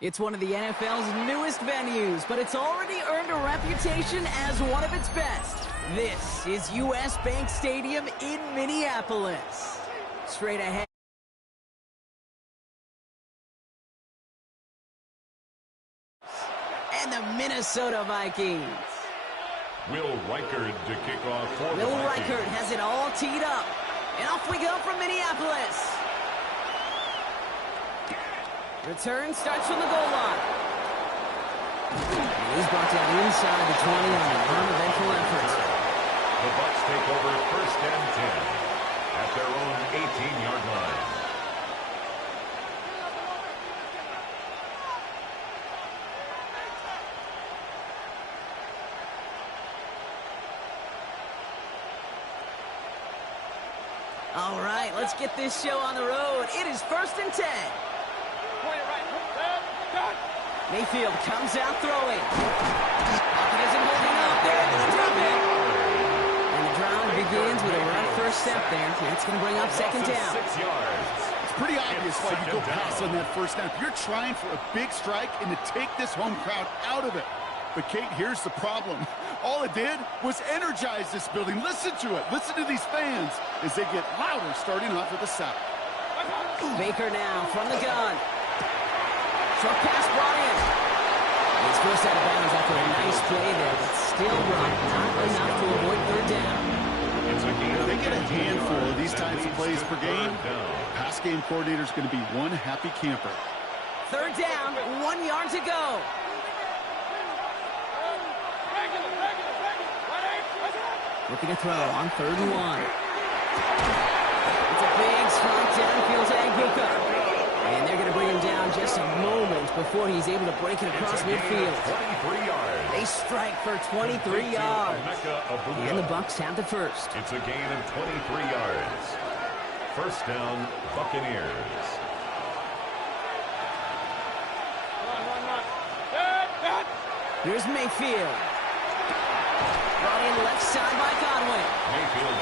It's one of the NFL's newest venues, but it's already earned a reputation as one of its best. This is US Bank Stadium in Minneapolis. Straight ahead. And the Minnesota Vikings. Will Reichard to kick off for the Vikings. Will Reichard has it all teed up. And off we go from Minneapolis. Return starts from the goal line. And he's brought down inside the 20 on an uneventful effort. The Bucs take over first and 10 at their own 18-yard line. All right, let's get this show on the road. It is first and 10. Mayfield comes out throwing. Pocket isn't holding up. They're able to drop it. And the drive begins with a rough first step there. That's going to bring up second down. 6 yards. It's pretty obvious why you go pass on that first down. You're trying for a big strike and to take this home crowd out of it. But, Kate, here's the problem. All it did was energize this building. Listen to it. Listen to these fans as they get louder starting off with the South. Baker now from the gun. Short pass brought in. He's forced out of bounds after a nice play there, but still not enough to avoid third down. If they get a handful of these types of plays per game, pass game coordinator is going to be one happy camper. Third down, 1 yard to go. Looking to throw on third and 1. It's a big strike downfield to Aguka. And they're going to bring him down just a moment before he's able to break it across midfield. 23 yards. They strike for 23 yards. And the Bucs have the first. It's a gain of 23 yards. First down, Buccaneers. Here's Mayfield. Brought in left side by Godwin.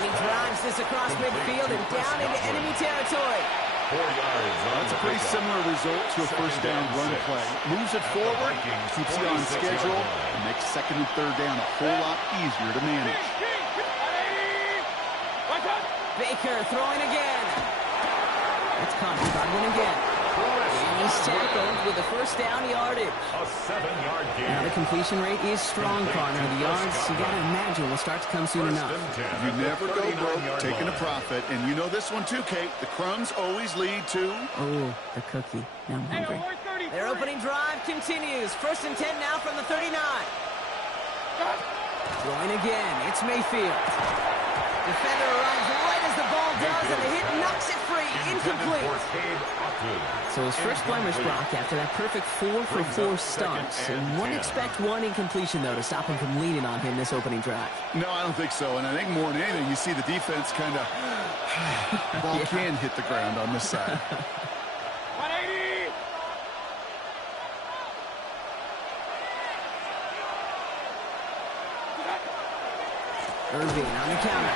He drives this across midfield and down into enemy territory. 4 yards. That's a pretty similar result to a first down run play. Moves it forward, keeps you on schedule, and makes second and third down a whole lot easier to manage. Baker throwing again. That's caught Godwin again. And he's tackled with the first down yardage. A 7-yard gain. Now the completion rate is strong, partner. The yards, you got to imagine, will start to come soon enough. You never go broke taking a profit. And you know this one too, Kate. The crumbs always lead to... Oh, the cookie. Now I'm hungry. Their opening drive continues. First and 10 now from the 39. Throwing again. It's Mayfield. Defender arrives right as the ball does, and the hit knocks it free. Incomplete. So his first blemish, Brock, after that perfect 4-for-4 start. And wouldn't expect one incompletion, though, to stop him from leaning on him this opening drive. No, I don't think so. And I think more than anything, you see the defense kind of... ball can hit the ground on this side. 180! Irving on the counter.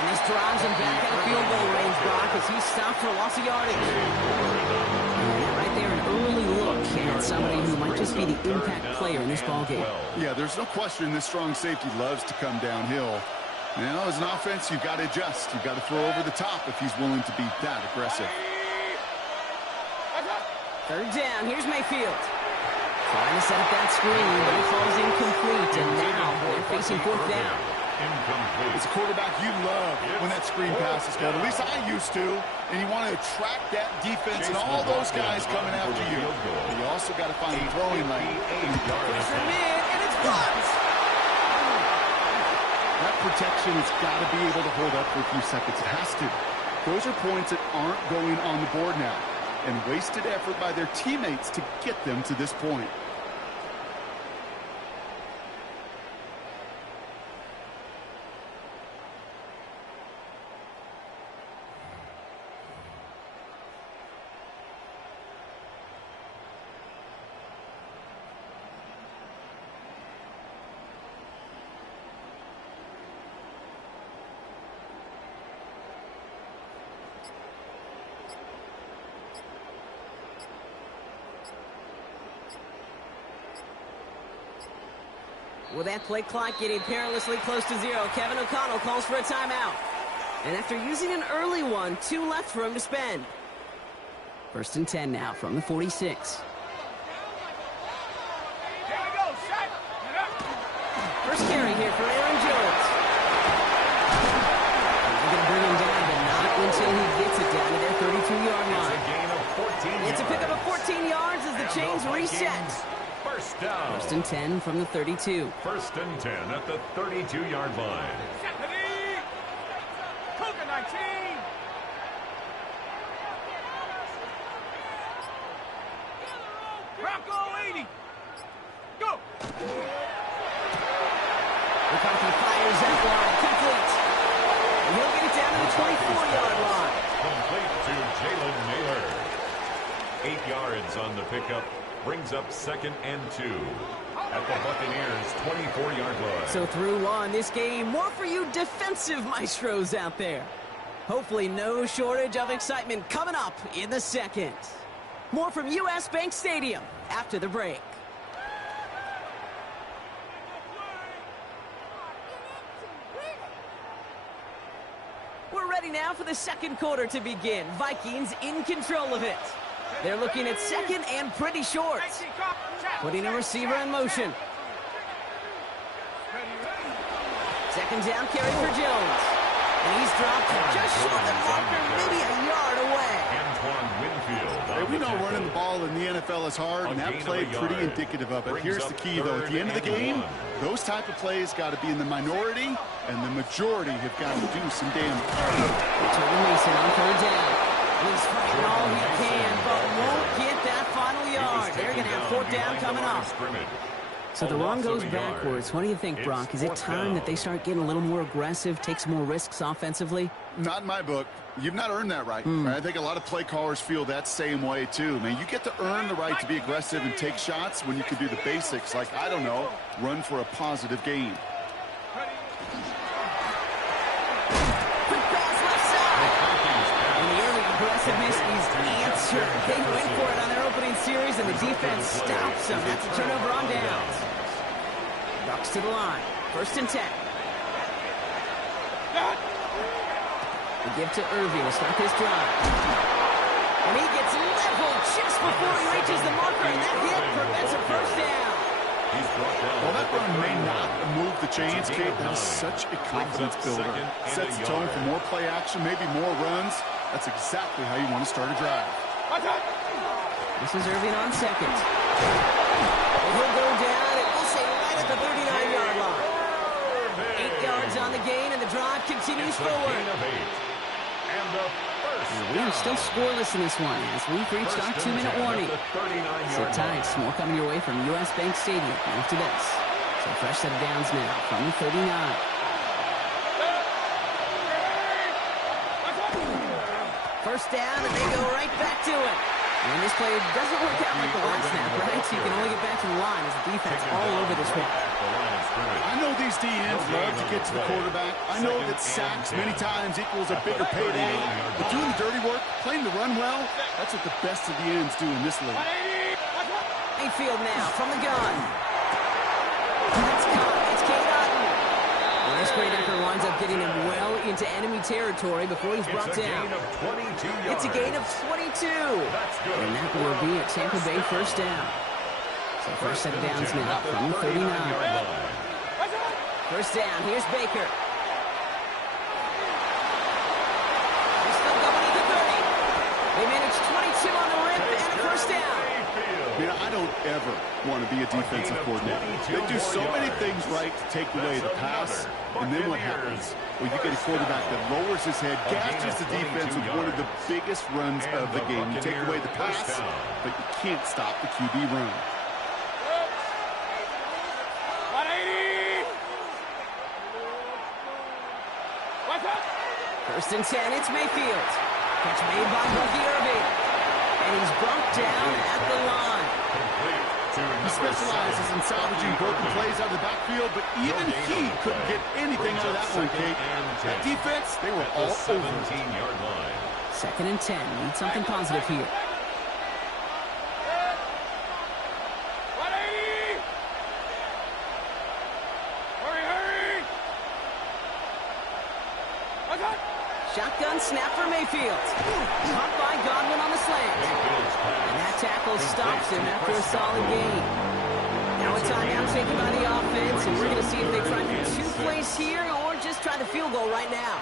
And this drives him back out of field goal range, Brock, as he's stopped for a loss of yardage. And right there, an early look at somebody who might just be the impact player in this ballgame. Yeah, there's no question this strong safety loves to come downhill. Now, as an offense, you've got to adjust. You've got to throw over the top if he's willing to be that aggressive. Third down, here's Mayfield. Trying to set up that screen, but it falls incomplete, and now they're facing fourth down. It's a quarterback you love when that screen pass is called. At least I used to. And you want to attract that defense and all those guys coming after you. But you also got to find the throwing lane. Pressure mid, and it's blocked. That protection has got to be able to hold up for a few seconds. It has to. Those are points that aren't going on the board now. And wasted effort by their teammates to get them to this point. With that play clock getting perilously close to zero, Kevin O'Connell calls for a timeout. And after using an early one, 2 left for him to spend. 1st and 10 now from the 46. First carry here for Aaron Jones. They're going to bring him down, but not until he gets it down to their 32-yard line. It's a gain of 14 yards. It's a pickup of 14 yards as the chains reset. First down. 1st and 10 from the 32. 1st and 10 at the 32-yard line. Coca 19. Bronco 80. Go. McCarthy fires that line, complete. And he'll get it down to the 24-yard line. Complete to Jalen Naylor. 8 yards on the pickup. Brings up 2nd and 2 at the Buccaneers' 24-yard line. So through one, this game, more for you defensive maestros out there. Hopefully no shortage of excitement coming up in the second. More from U.S. Bank Stadium after the break. We're ready now for the second quarter to begin. Vikings in control of it. They're looking at 2nd and pretty short. Putting a receiver in motion. 2nd down carry for Jones. And he's dropped just short of the marker, maybe a yard away. Antoine Winfield. Hey, we know running the ball in the NFL is hard, and that play pretty indicative of it. Here's the key, though. At the end of the game, those type of plays got to be in the minority, and the majority have got to do some damage. Returning Mason on 3rd down. He's fighting all he can, but won't get that final yard. They're going to have 4th down coming up. So the run goes backwards. What do you think, Brock? Is it time that they start getting a little more aggressive, take some more risks offensively? Not in my book. You've not earned that right. I think a lot of play callers feel that same way, too. Man, you get to earn the right to be aggressive and take shots when you can do the basics, like, I don't know, run for a positive gain. Aggressiveness is answered. They went for it on their opening series, and the defense stops them. That's a turnover on downs. Bucks to the line. 1st and 10. They give to Irving to start this drive. And he gets leveled just before he reaches the marker, and that hit prevents a 1st down. Well, that run may not move the chains, Kate. That is such a confidence builder. Sets the tone for more play action, maybe more runs. That's exactly how you want to start a drive. This is Irving on 2nd. And he'll go down, and we'll say right at the 39-yard line. 8 yards on the gain, and the drive continues forward. We are still scoreless in this one as we've reached our 2-minute warning. Sit tight, more coming your way from U.S. Bank Stadium after this. So fresh set of downs now from the 39. First down, and they go right back to it. And this play doesn't work out like the last snap, right? So you can only get back to the line as the defense all over this one. I know these DNs love to get to the quarterback. I know that sacks many times equals a bigger payday. But doing the dirty work, playing the run well, that's what the best of the ends do in this league. Mayfield now from the gun. That's caught. It's Kate Otten. And this great effort winds up getting him well into enemy territory before he's brought down. It's a gain of 22. And that will be a Tampa Bay 1st down. So first set of downs now from the 39. 1st down, here's Baker. They're still going to the 30. They managed 22 on the rip and a 1st down. Man, I don't ever want to be a defensive coordinator. They do so many things right to take away the pass, and then what happens? Well, you get a quarterback that lowers his head, gashes the defense with one of the biggest runs of the game. You take away the pass, but you can't stop the QB run. 1st and 10, it's Mayfield. Catch made by Bucky Irving. And he's brought down at the line. He specializes in salvaging broken plays out of the backfield, but even he couldn't get anything out of that one, Kate. That defense, they were all over it. 2nd and 10, need something positive here. shotgun snap for Mayfield. Caught by Godwin on the slant. And that tackle stops him after a solid gain. Now a timeout taken by the offense, and we're going to see if they try for 2 plays here or just try the field goal right now.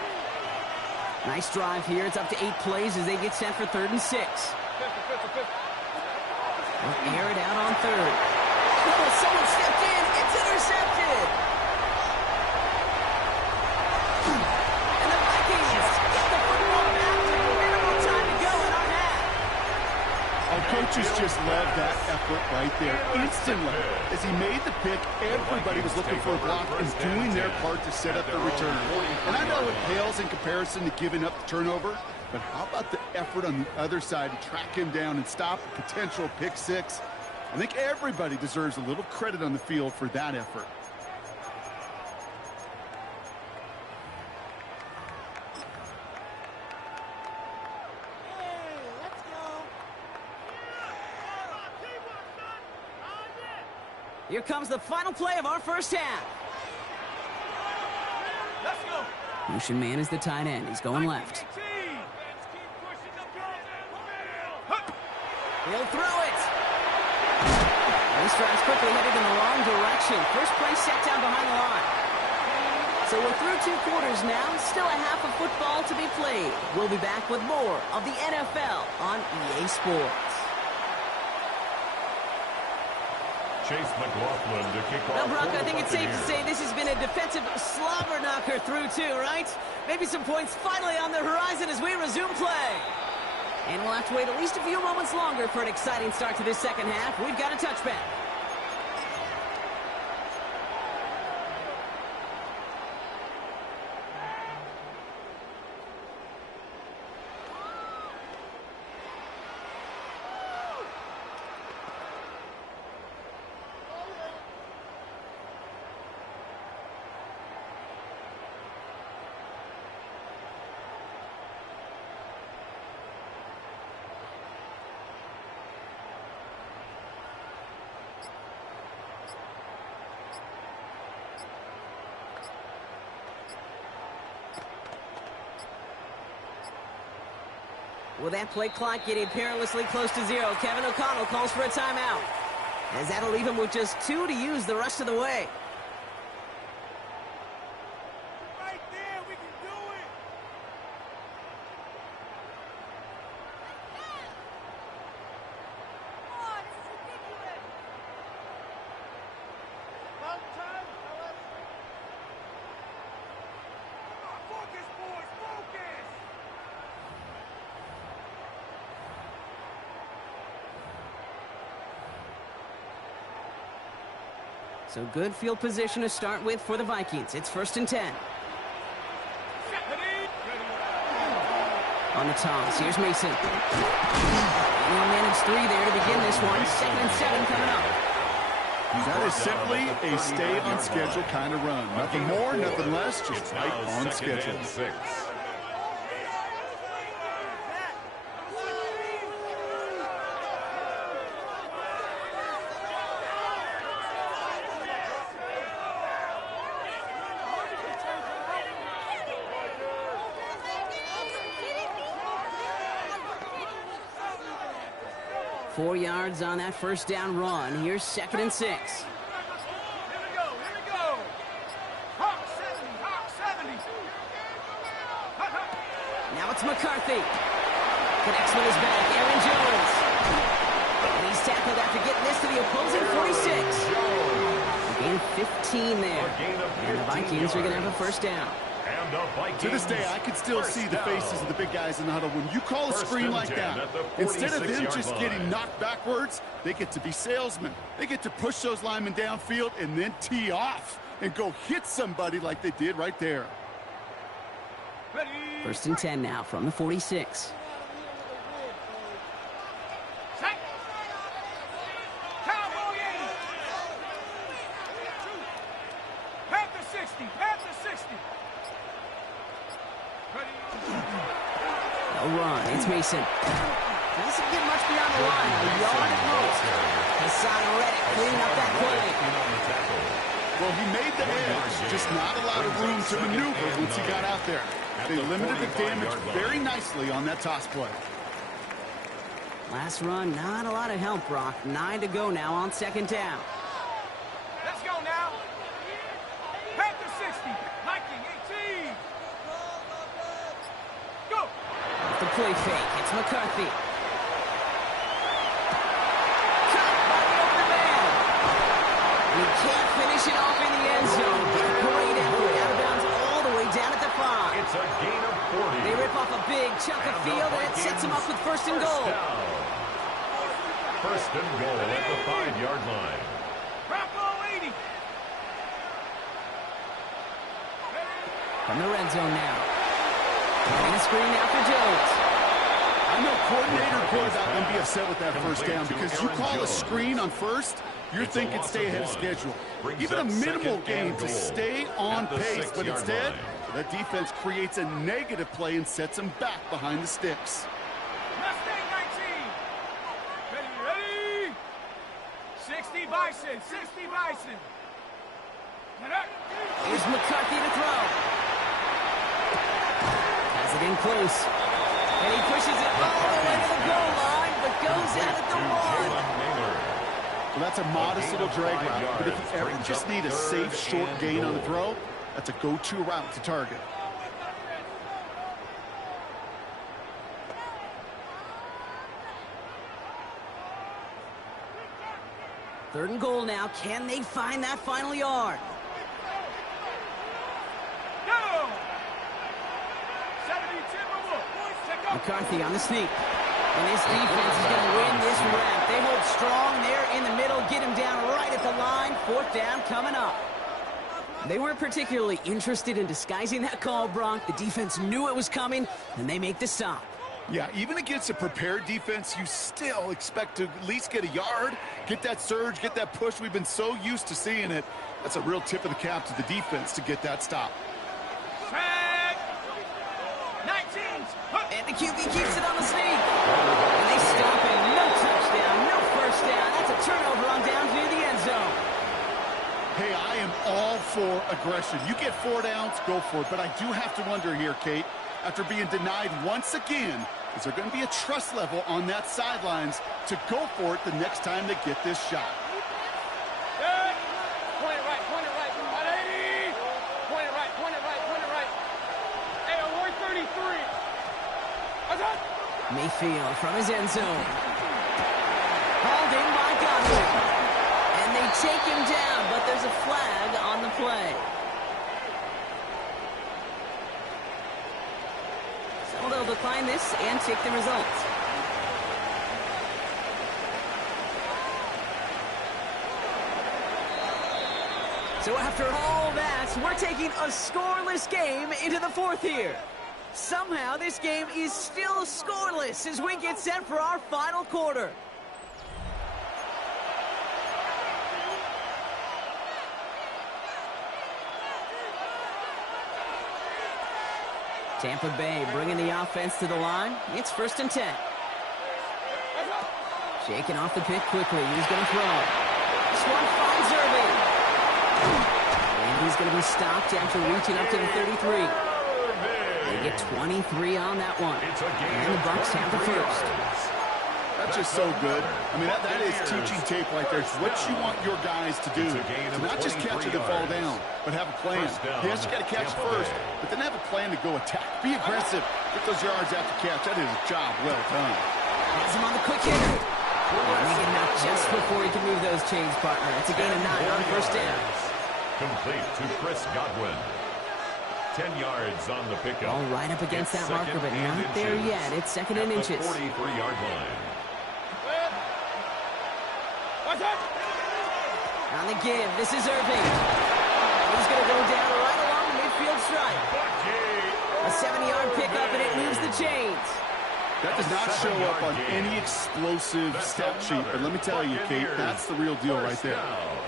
Nice drive here. It's up to 8 plays as they get set for 3rd and 6. They'll air it out on 3rd. Oh, someone stepped in. It's intercepted. And the Vikings get the football back with minimal time to go in our half. Our coaches just love that effort right there. Instantly, as he made the pick, everybody was looking for a block and doing their part to set up the return. And I know it pales in comparison to giving up the turnover, but how about the effort on the other side to track him down and stop a potential pick 6? I think everybody deserves a little credit on the field for that effort. Here comes the final play of our first half. Let's go. Motion man is the tight end. He's going left. He'll throw it. This drive's quickly headed in the wrong direction. First play set down behind the line. So we're through 2 quarters now. Still a half of football to be played. We'll be back with more of the NFL on EA Sports. Chase McLaughlin to kick off. Well, Brock, I think it's safe to say this has been a defensive slobber knocker through 2, right? Maybe some points finally on the horizon as we resume play. And we'll have to wait at least a few moments longer for an exciting start to this second half. We've got a touchback. With that play clock getting perilously close to 0, Kevin O'Connell calls for a timeout, as that'll leave him with just 2 to use the rest of the way. Right there, we can do it. Come on, this is ridiculous. About time, fellas. Come on, focus, boys, focus. So good field position to start with for the Vikings. It's 1st and 10. On the toss, here's Mason. And he'll manage 3 there to begin this one. 2nd and 7 coming up. That is simply a stay on schedule kind of run. Nothing more, nothing less, just right on schedule. 6. 4 yards on that first down run. Here's 2nd and 6. Here we go, here we go. Hawk 70, Hawk 70. Now it's McCarthy. Connects with his back, Aaron Jones. And he's tackled after getting this to the opposing 46. A gain of 15 there. And the Vikings are going to have a first down. To this day, I can still see the faces of the big guys in the huddle. When you call a screen like that, instead of them just getting knocked backwards, they get to be salesmen. They get to push those linemen downfield and then tee off and go hit somebody like they did right there. 1st and 10 now from the 46. A run. It's Mason. Doesn't get much beyond the line. A yard at most. Hassan Reddick cleaning up that play. Well, he made the edge. Just not a lot of room to maneuver once he got out there. They limited the damage very nicely on that toss play. Last run, not a lot of help, Brock. 9 to go now on second down. Let's go now. Panther 60, Viking 18. Go. The play fake. It's McCarthy. Cut by the open man. He can't finish it off in the end zone. Great effort. Out of bounds all the way down at the 5. It's a gain of 40. They rip off a big chunk of field, and it sets them up with first and goal. First and goal at the 5-yard line. Bronco 80. From the red zone now. Running a screen now for Jones. I know coordinator quarterback going to be upset with that first down because you call a screen on first, you're thinking stay ahead of schedule. Even a minimal gain to stay on pace, but instead, that defense creates a negative play and sets them back behind the sticks. Mustang 19. Ready. 60 Bison, 60 Bison. Here's McCarthy to throw. Has it in close. And he pushes it all the way to the goal line, but goes out at the 1. Well, that's a modest little drag route, but if you ever just need a safe, short gain on the throw, that's a go-to route to target. Third and goal now. Can they find that final yard? Go! 70 Timberwolves. McCarthy on the sneak. And this defense is going to win this round. They hold strong there in the middle. Get him down right at the line. Fourth down coming up. They weren't particularly interested in disguising that call, Bronk. The defense knew it was coming, and they make the stop. Yeah, even against a prepared defense, you still expect to at least get a yard, get that surge, get that push. We've been so used to seeing it. That's a real tip of the cap to the defense to get that stop. Track. 19. And the QB keeps it on the sneak. And they stop it. No touchdown, no first down. That's a turnover on down near the end zone. Hey, I am all for aggression. You get 4 downs, go for it. But I do have to wonder here, Kate, after being denied once again, is there going to be a trust level on that sidelines to go for it the next time they get this shot? Good. Point it right, 180. Point it right, point it right, point it right. Hey, 133. What's up? Mayfield from his end zone. Hauled in by Godwin. And they take him down, but there's a flag on the play. So they'll decline this and take the results. So after all that, we're taking a scoreless game into the fourth here. Somehow this game is still scoreless as we get set for our final quarter. Tampa Bay bringing the offense to the line. It's 1st and 10. Shaking off the pick quickly. He's going to throw. This one finds Irving. And he's going to be stopped after reaching up to the 33. They get 23 on that one. And the Bucs have the first. That's just so good. I mean, that is teaching tape right there. It's what you want your guys to do. To not just catch it and fall down, but have a plan. Yes, you got to catch first, but then have a plan to go attack. Be aggressive. Get those yards after catch. That is a job well done. Has him on the quick hitter. And he get knocked just before he can move those chains, partner. It's a gain of 9 on first down. Complete to Chris Godwin. 10 yards on the pickup. All right up against that marker, but not there yet. It's 2nd and inches. 43-yard line. What's up? On the give, this is Irving. He's going to go down right along the midfield stripe. A 70-yard pickup, and it moves the chains. That does not show up on any explosive stat sheet, but let me tell you, Kate, that's the real deal right there.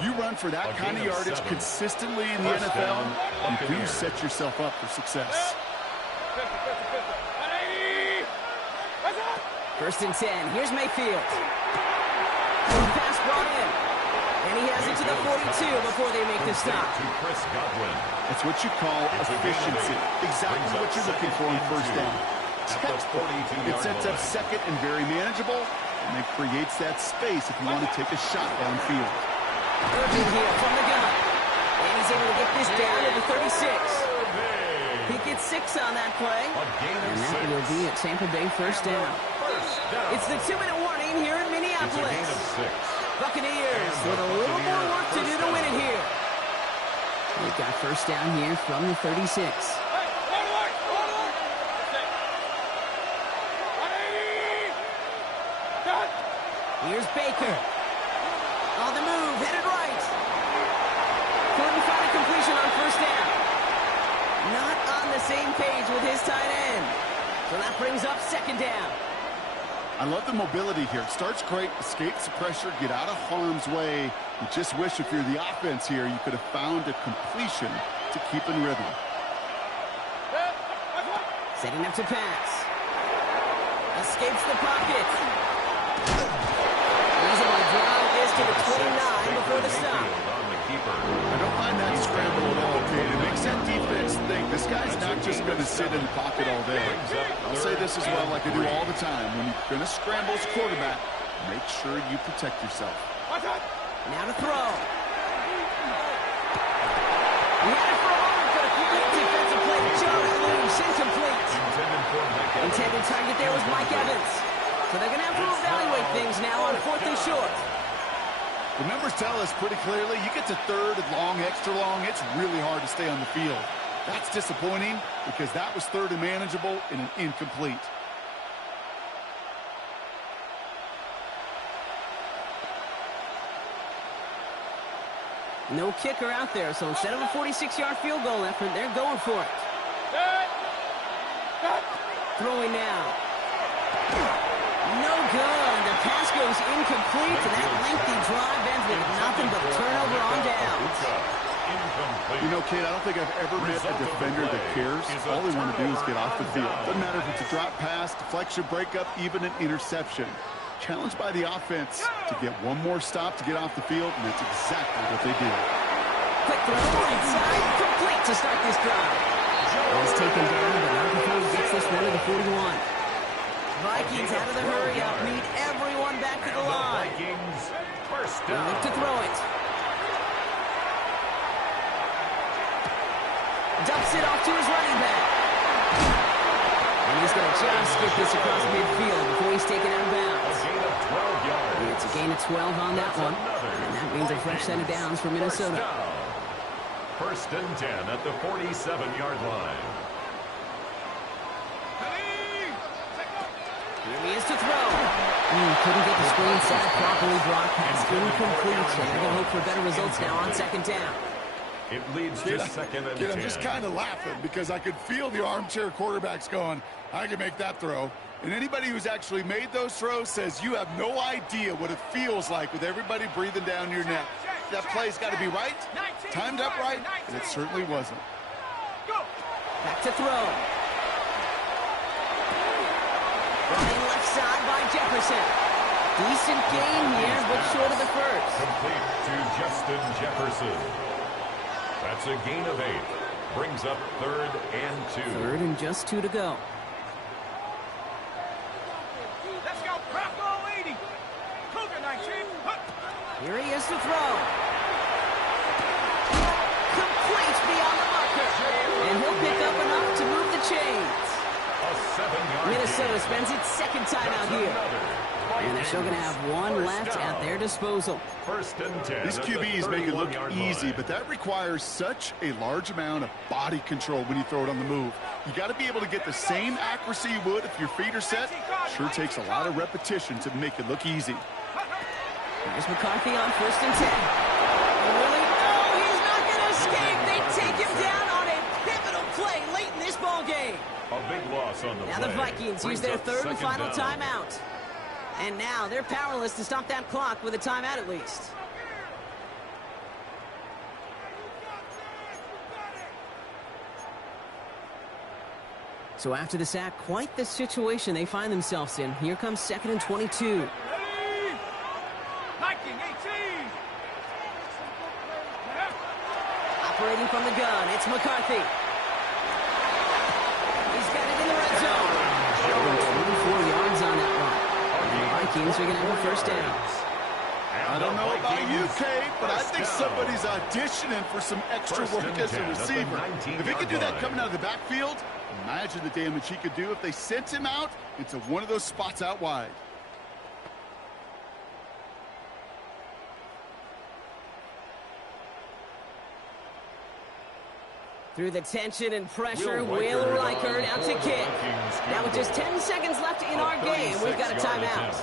You run for that kind of yardage consistently in the NFL, you do set yourself up for success. 1st and 10. Here's Mayfield. Pass brought in. And he has it to the 42 before they make the stop. That's what you call efficiency. Exactly what you're looking for on first down. Textbook. It sets up second and very manageable, and it creates that space if you want to take a shot downfield. Urging here from the gun. And he's able to get this down to the 36. He gets 6 on that play. And that will be a Tampa Bay first down. It's the 2-minute warning here in Minneapolis. Buccaneers with a little more work to do to win it here. We've got first down here from the 36. Here's Baker. On the move, headed right. Couldn't find a completion on first down. Not on the same page with his tight end. So that brings up second down. I love the mobility here. Starts great, escapes the pressure, get out of harm's way. You just wish if you're the offense here, you could have found a completion to keep in rhythm. Setting up to pass. Escapes the pocket. He's able to drive this to the 29 before the stop. I don't mind that scramble at all, Kate. It makes that defense think this guy's not just going to sit in the pocket all day. I'll say this as well like I do all the time. When you're going to scramble as quarterback, make sure you protect yourself. Now to throw. He had it for a moment, but a complete defensive play to Jones. Loose, incomplete. Intended target there was Mike Evans. So they're going to have to evaluate things now on 4th and short. The numbers tell us pretty clearly, you get to third and long, extra long, it's really hard to stay on the field. That's disappointing because that was third and manageable and an incomplete. No kicker out there, so instead of a 46-yard field goal effort, they're going for it. Throwing now. No good. The pass goes incomplete, and that lengthy drive ends with nothing but turnover on downs. You know, Kate, I don't think I've ever met a defender that cares. All they want to do is get off the field. Doesn't matter if it's a drop pass, deflection, breakup, even an interception. Challenged by the offense to get one more stop to get off the field, and that's exactly what they did. Quick throw inside, complete to start this drive. Ball's taken down, but not before he gets this one to the 41. Vikings out of the hurry-up, need everyone back to the line. Vikings first down. Look to throw it. Dumps it off to his running back. And he's going to just get this across midfield before he's taken out of bounds. A gain of 12 yards. It's a gain of 12 on that one. And that means a fresh set of downs for Minnesota. First and 10 at the 47-yard line. Here he is to throw. Couldn't get the screen set properly. Broadcast incomplete. And they're going to hope for better results now on second down. It leads to second and 10. I'm just kind of laughing because I could feel the armchair quarterbacks going, I can make that throw. And anybody who's actually made those throws says you have no idea what it feels like with everybody breathing down your neck. That play's got to be right, timed up right, and it certainly wasn't. Back to throw. Running left side by Jefferson. Decent gain here, but short of the first. Complete to Justin Jefferson. That's a gain of 8. Brings up third and 2. Third and just 2 to go. Let's go, Bravo 80. Cougar 19. Here he is to throw. Complete beyond the marker. And he'll pick up enough to move the chains. A 7-yard Minnesota gain. spends its second time out here. And they're still going to have one left at their disposal. First and 10. These QBs make it look easy, but that requires such a large amount of body control when you throw it on the move. You got to be able to get the same accuracy you would if your feet are set. Sure takes a lot of repetition to make it look easy. Here's McCarthy on first and 10. Really? No, he's not going to escape. They take him down on a pivotal play late in this ball game. A big loss on the Now play. the Vikings use their third and final timeout. And now they're powerless to stop that clock with a timeout at least. So after the sack, quite the situation they find themselves in. Here comes second and 22. Viking 18. from the gun. It's McCarthy. He's got it in the red zone. 24 yards on that one. The Vikings are going to have a first down. I don't know about you, Kate, but I think somebody's auditioning for some extra work as a receiver. If he could do that coming out of the backfield, imagine the damage he could do if they sent him out into one of those spots out wide. Through the tension and pressure, Will Reichard out to kick. Now with just 10 seconds left in our game, we've got a timeout.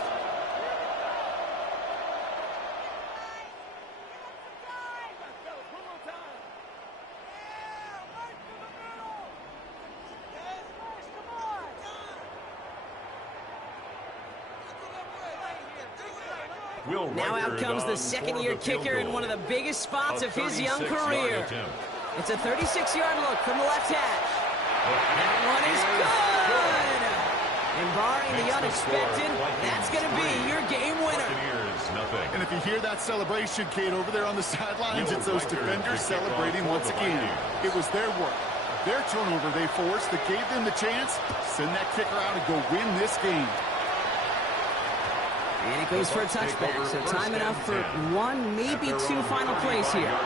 Now out comes the second-year kicker in one of the biggest spots of his young career. It's a 36-yard look from the left hash. That one is good! And barring the unexpected, that's going to be your game winner. And if you hear that celebration, Kate, over there on the sidelines, it's those defenders celebrating once again. It was their work, their turnover they forced that gave them the chance to send that kicker out and go win this game. And it goes for a touchback, so time enough for one, maybe two final plays here.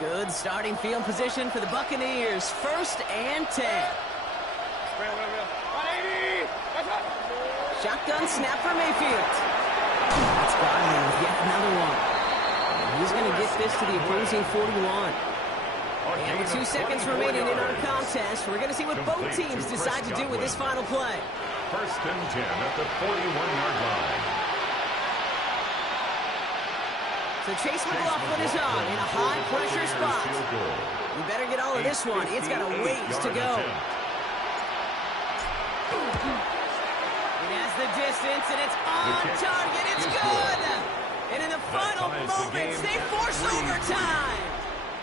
Good starting field position for the Buccaneers. 1st and 10. Shotgun snap for Mayfield. That's Gardner with yet another one. And he's going to get this to the opposing 41. And with 2 seconds remaining in our contest, we're going to see what both teams decide to do with this final play. 1st and 10 at the 41-yard line. So Chase McLaughlin is on in a high-pressure spot. You better get all of this one. It's got a ways to go. It has the distance, and it's on target. It's good. And in the final moments, they force overtime.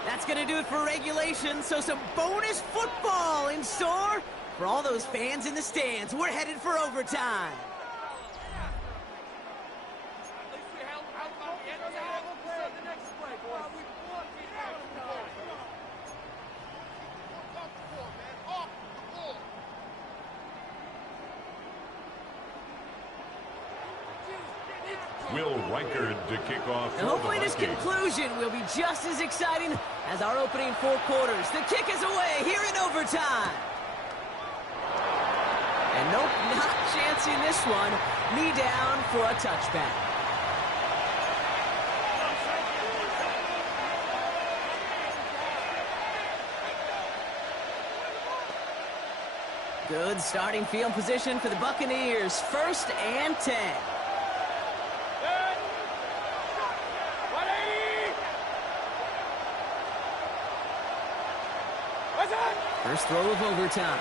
That's going to do it for regulation. So some bonus football in store for all those fans in the stands. We're headed for overtime. Will Reichard to kick off. And hopefully this conclusion will be just as exciting as our opening 4 quarters. The kick is away here in overtime. And nope, not chancing this one. Knee down for a touchback. Good starting field position for the Buccaneers. 1st and 10. First throw of overtime.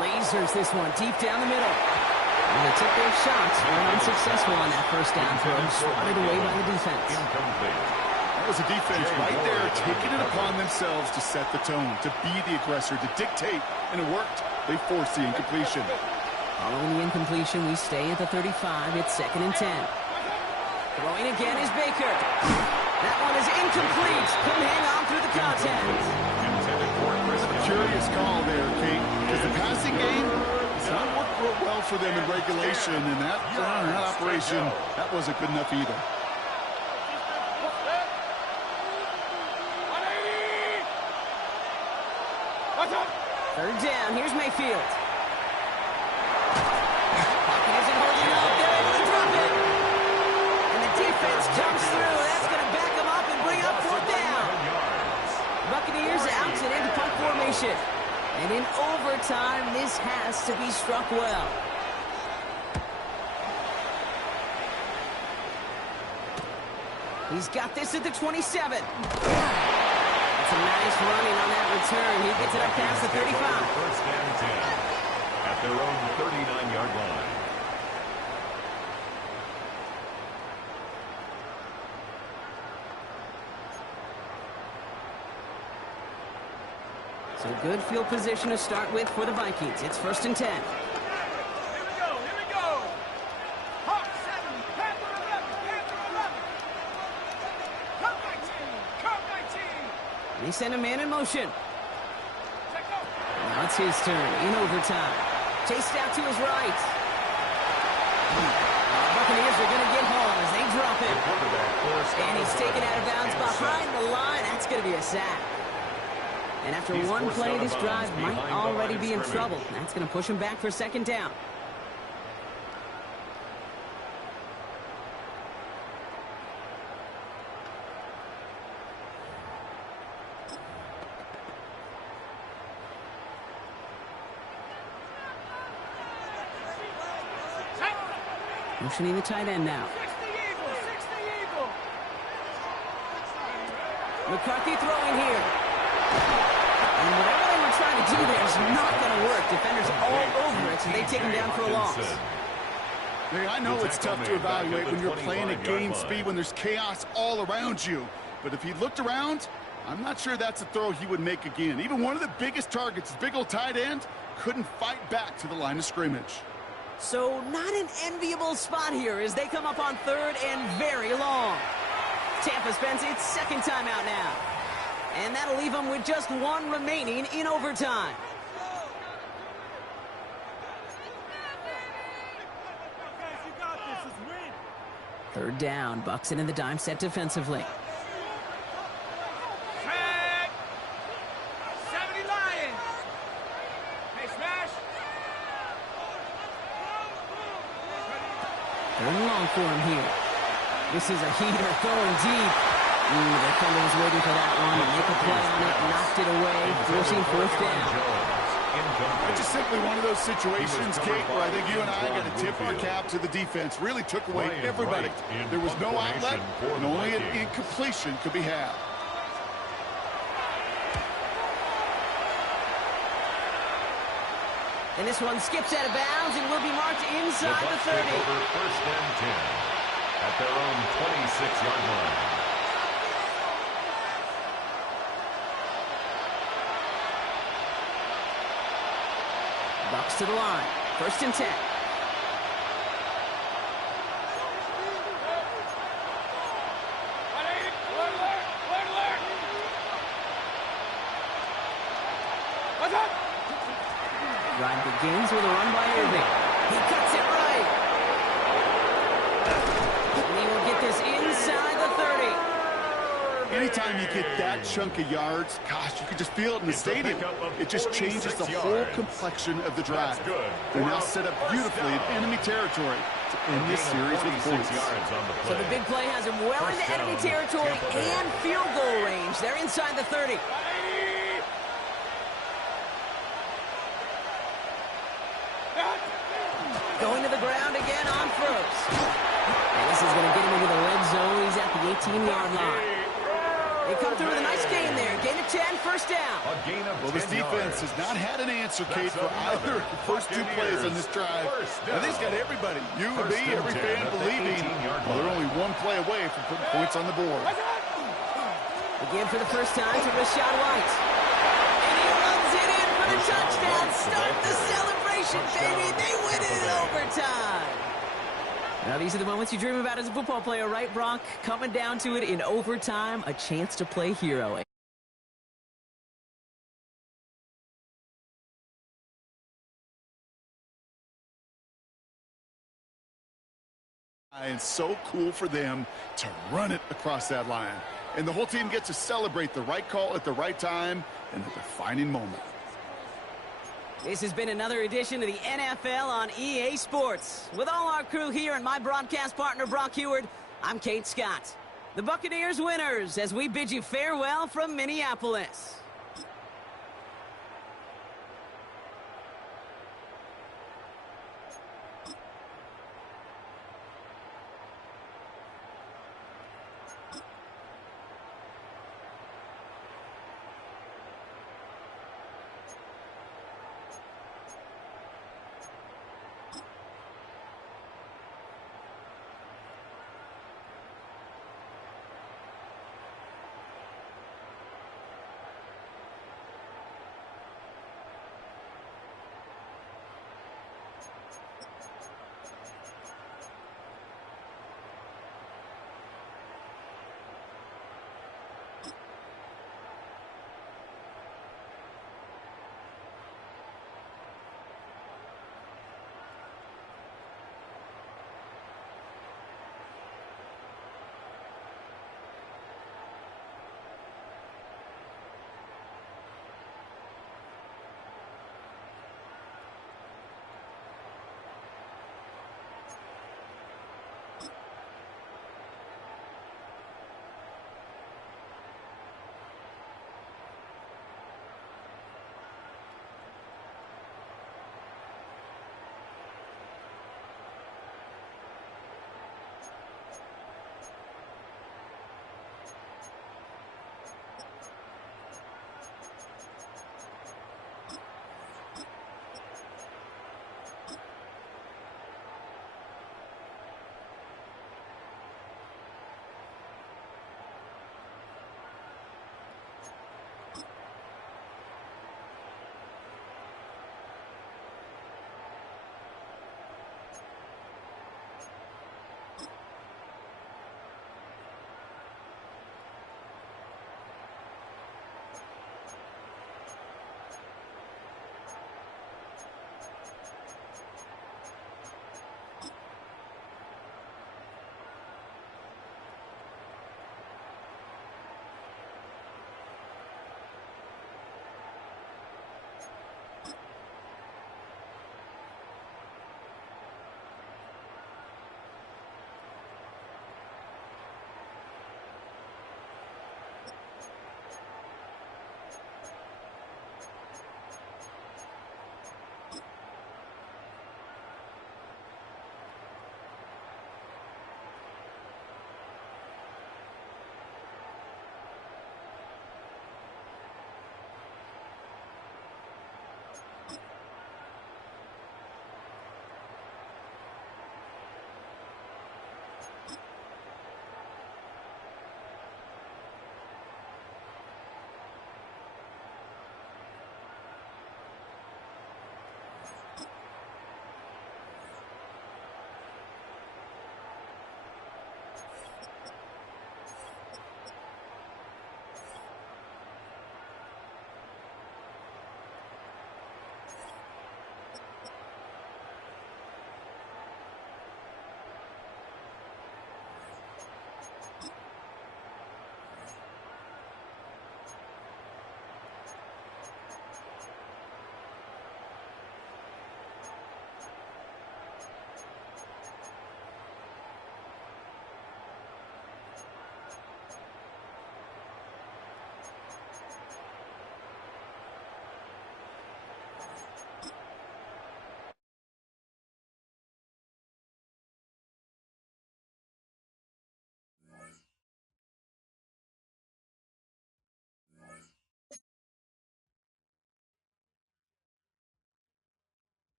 Lasers this one deep down the middle. And they took their shots, were unsuccessful on that first down throw, swatted away by the defense. That was a defense right there, taking it upon themselves to set the tone, to be the aggressor, to dictate, and it worked. They forced the incompletion. Following the incompletion, we stay at the 35. It's 2nd and 10. Throwing again is Baker. That one is incomplete. Couldn't hang on through the contact. Curious call there, Kate, because the passing game has not worked real well for them in regulation, and that operation, that wasn't good enough either. Third down. Here's Mayfield. Pocket isn't holding up. They're able to drop it. And the defense comes through. That's going to back them up and bring up 4th down. Buccaneers out and into punt formation. And in overtime, this has to be struck well. He's got this at the 27. That's a nice running on that return. He gets it up past the 35. First and 10 at their own 39-yard line. So good field position to start with for the Vikings. It's 1st and 10. Here we go. Hawk 7, Panther 11, Panther 11. Cup 19, Cup 19. They send a man in motion. Check out. Now it's his turn in overtime. Chased out to his right. Buccaneers are going to get home as they drop him. And he's taken out of bounds behind the line. That's going to be a sack. And after one play, this drive might already be in trouble. That's going to push him back for 2nd down. Motioning the tight end now. 60 Eagle. McCarthy throwing here. And whatever they were trying to do there is not going to work. Defenders all over it, so they take him down for a loss. Hey, I know it's tough to evaluate when you're playing at game speed, when there's chaos all around you. But if he looked around, I'm not sure that's a throw he would make again. Even one of the biggest targets, big old tight end, couldn't fight back to the line of scrimmage. So not an enviable spot here as they come up on 3rd and very long. Tampa spends its 2nd time out now. And that'll leave them with just 1 remaining in overtime. You got this. Let's win. 3rd down. Bucks in the dime set defensively. Check. 70 Lions. Hey, smash. 3rd and long for him here. This is a heater going deep. The defender was waiting for that one to make a play on it, knocked it away, forcing 4th down. It's just simply one of those situations, Kate, where I think you and I got to tip our cap to the defense. Really took away everybody. There was no outlet, and only an incompletion could be had. And this one skips out of bounds and will be marked inside the 30. First and 10 at their own 26-yard line. Bucks to the line. 1st and 10. Drive begins with a run by Irving. He cuts it right. And he will get this inside the 30. Anytime you get that chunk of yards, gosh, you could just feel it in the stadium. It just changes the whole complexion of the drive. They're now set up beautifully in enemy territory to end this series with points. So the big play has him well into enemy territory and field goal range. They're inside the 30. Going to the ground again on first. And this is going to get him into the red zone. He's at the 18-yard line. They come through with a nice gain there. Gain of 10, 1st down. Well, this defense has not had an answer, Kate, for either of the first 2 plays on this drive. I think it's got everybody, you and me, every fan believing, well, they're only 1 play away from putting points on the board. Again for the first time to Rashad White. And he runs it in for the touchdown. Start the celebration, baby. They win it in overtime. Now, these are the moments you dream about as a football player, right, Brock? Coming down to it in overtime, a chance to play hero. And so cool for them to run it across that line. And the whole team gets to celebrate the right call at the right time in a defining moment. This has been another edition of the NFL on EA Sports. With all our crew here and my broadcast partner, Brock Heward, I'm Kate Scott. The Buccaneers winners as we bid you farewell from Minneapolis.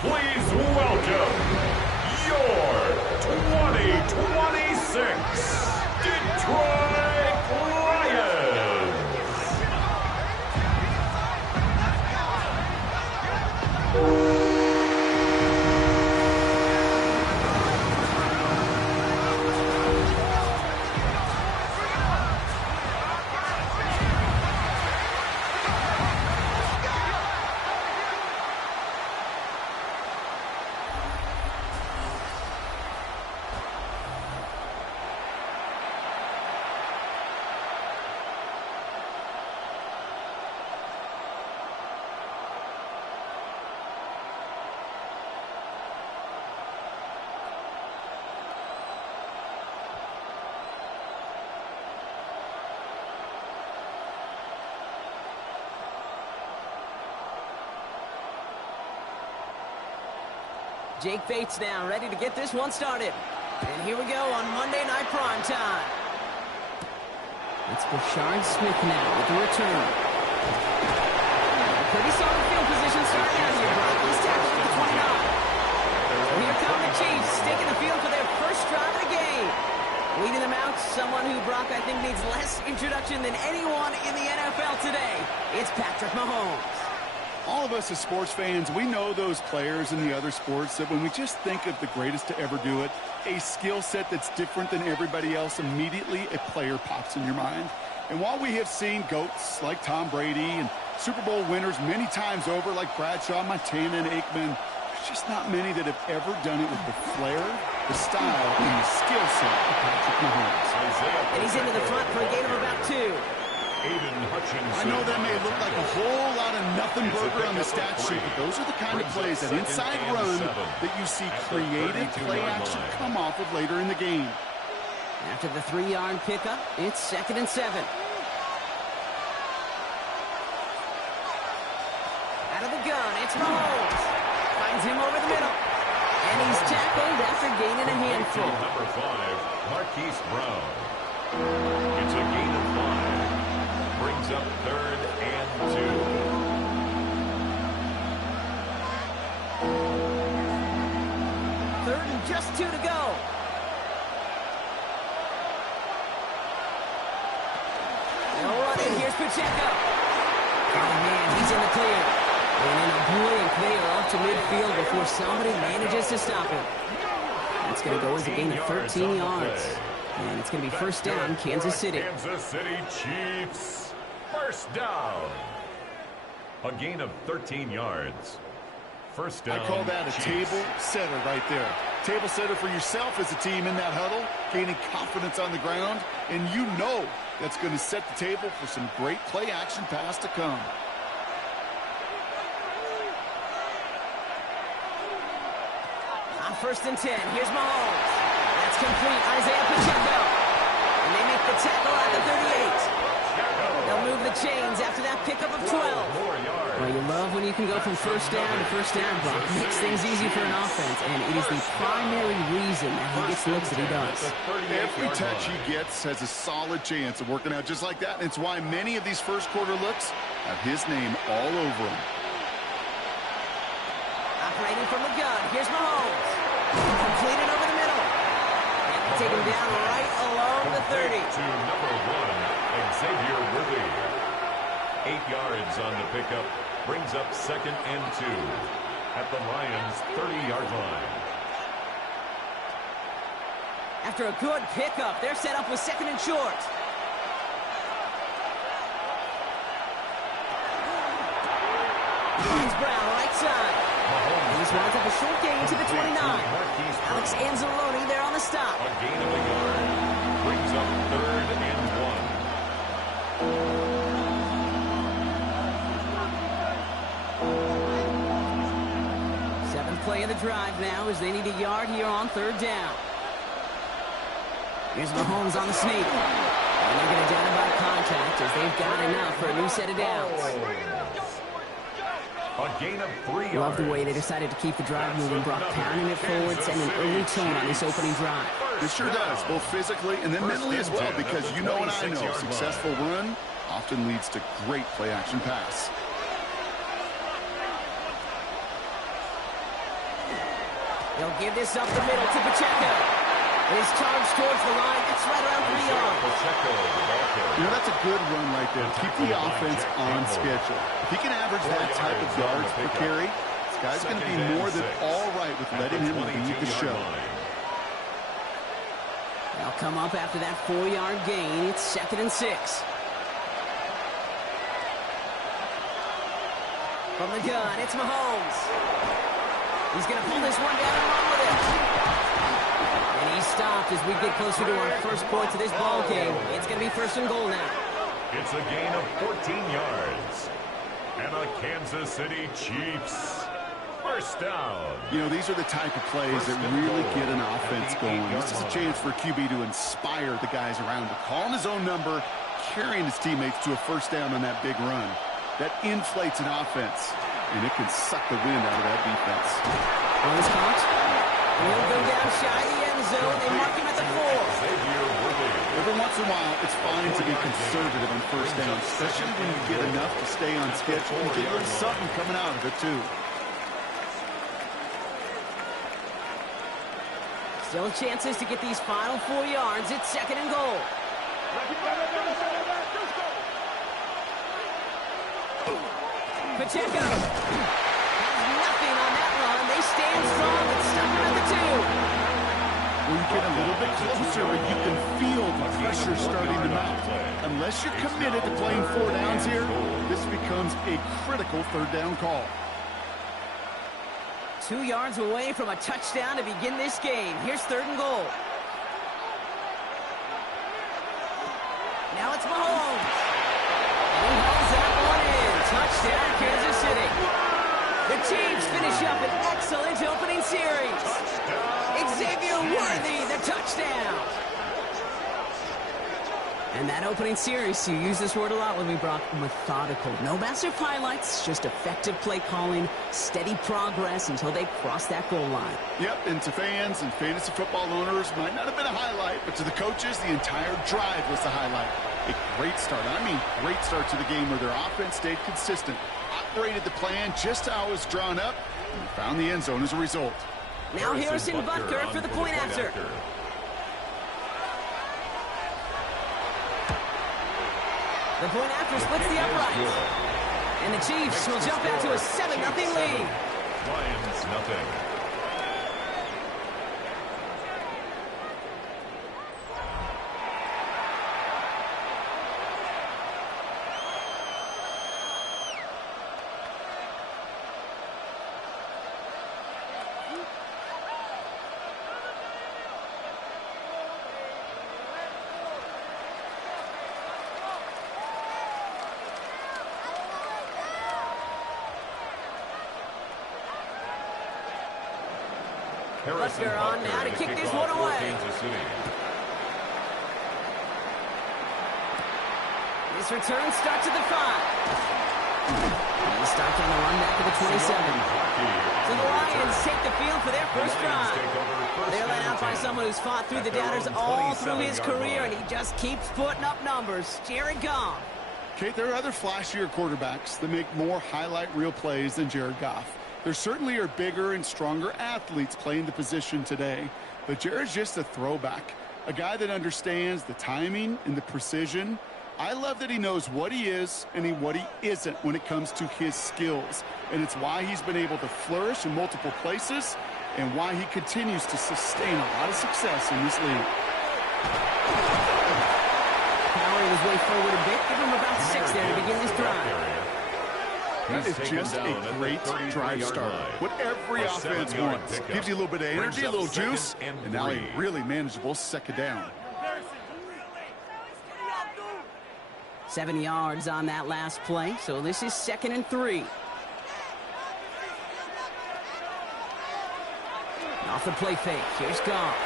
Please welcome your 2026 Detroit Lions. Jake Bates now, ready to get this one started. And here we go on Monday Night Prime Time. It's Bashard Smith now with the return. Pretty solid field position starting out here, Brock. He's tackled at the 29. So here come the Chiefs, taking the field for their first drive of the game. Leading them out, someone who, Brock, I think needs less introduction than anyone in the NFL today. It's Patrick Mahomes. All of us as sports fans, we know those players in the other sports that when we just think of the greatest to ever do it, a skill set that's different than everybody else, immediately a player pops in your mind. And while we have seen GOATs like Tom Brady and Super Bowl winners many times over like Bradshaw, Montana, and Aikman, there's just not many that have ever done it with the flair, the style, and the skill set of Patrick Mahomes. And he's into the front for a gain of about 2. I know that may look like a whole lot of nothing burger on the stat sheet, but those are the kind of plays, that inside run, that you see creative play action come off of later in the game. After the 3-yard pickup, it's 2nd and 7. Out of the gun, it's Mahomes. Finds him over the middle. And he's tackled after gaining a handful. Number 5, Marquise Brown. It's a gain of 5. Brings up 3rd and 2. Third and just 2 to go. They'll run it. Here's Pacheco. Oh, man, he's in the clear. And in a blink, they are up to midfield before somebody manages to stop him. That's going to go as a gain of 13 yards. And it's going to be first down, Kansas City. Kansas City Chiefs. First down. A gain of 13 yards. First down. I call that a Chiefs. table setter right there. Table setter for yourself as a team in that huddle, gaining confidence on the ground, and you know that's going to set the table for some great play action pass to come. On 1st and 10, here's Mahomes. That's complete. Isaiah Pacheco. And they make the tackle at the 38. They'll move the chains after that pickup of 12. Well, you love when you can go from first down to first down, Brock. It makes things easy for an offense, and it is the primary reason that he gets the looks that he does. Every touch he gets has a solid chance of working out just like that, and it's why many of these first quarter looks have his name all over them. Operating from the gun, here's Mahomes. Completed over the middle. And they take him down right along the 30. To number 1. Xavier Worthy. 8 yards on the pickup. Brings up 2nd and 2. At the Lions' 30-yard line. After a good pickup, they're set up with 2nd and short. It's Brown, right side. He's winds up a short gain to the 29. Alex Anzalone there on the stop. A gain of a yard. Brings up 3rd and 1. Play of the drive now as they need a yard here on 3rd down. Here's Mahomes on the sneak. And they're going to down him by contact as they've got enough for a new set of downs. A gain of 3 yards. Love the way they decided to keep the drive moving, Brock, pounding it forward, setting an early tone on this opening drive. It sure does, both physically and then mentally as well, because you know and I know a successful run often leads to great play-action pass. He'll give this up the middle to Pacheco. His charge towards the line. It's right around 3 yards. You know, that's a good run right there. Keep the offense on schedule. If he can average that type of yards per carry, this guy's going to be more than all right with letting him lead the show. They'll come up after that 4-yard gain. It's 2nd and 6. From the gun, it's Mahomes. He's going to pull this one down and run with it. And he's stopped as we get closer to our first points of this ball game. It's going to be 1st and goal now. It's a gain of 14 yards. And the Kansas City Chiefs. First down. You know, these are the type of plays that really get an offense going. This is a chance for QB to inspire the guys around him. Calling his own number, carrying his teammates to a first down on that big run. That inflates an offense, and it can suck the wind out of that defense. On his count. He'll go down shy of the end zone. They mark him at the 4. Every once in a while, it's fine to be conservative on first down, especially when you get enough to stay on schedule and get a little something coming out of it, too. Still chances to get these final 4 yards. It's 2nd and goal. Pacheco has nothing on that run. They stand strong and stop him at the 2. Well, you get a little bit closer, but you can feel the pressure starting to mount. Unless you're committed to playing 4 downs here, this becomes a critical 3rd down call. 2 yards away from a touchdown to begin this game. Here's 3rd and goal. Now it's Mahomes. And he hauls that one in. Touchdown, Kansas City. The Chiefs finish up an excellent opening series. Xavier Worthy, the touchdown. And that opening series, you use this word a lot when we brought methodical. No massive highlights, just effective play calling, steady progress until they cross that goal line. Yep, and to fans and fantasy football owners, might not have been a highlight, but to the coaches, the entire drive was the highlight. A great start. I mean, great start to the game where their offense stayed consistent, operated the plan just how it was drawn up, and found the end zone as a result. Now Harrison Butker for the point after. The point after splits the uprights. And the Chiefs will jump out to a 7-0 lead. Lions nothing. Butker on now to kick this one away. This return starts at the 5. He's stopped on the run back at the 27. So the Lions take the field for their first drive. They're led out by someone who's fought through the doubters all through his career, and he just keeps putting up numbers. Jared Goff. Kate, there are other flashier quarterbacks that make more highlight reel plays than Jared Goff. There certainly are bigger and stronger athletes playing the position today, but Jared's just a throwback, a guy that understands the timing and the precision. I love that he knows what he is and what he isn't when it comes to his skills, and it's why he's been able to flourish in multiple places and why he continues to sustain a lot of success in this league. Powering his way forward a bit, give him about 6 there to begin this drive. That is just a great drive start. What every offense wants. Gives you a little bit of energy, a little juice, and now a really manageable 2nd down. 7 yards on that last play, so this is 2nd and 3. Off the play fake, here's Goff.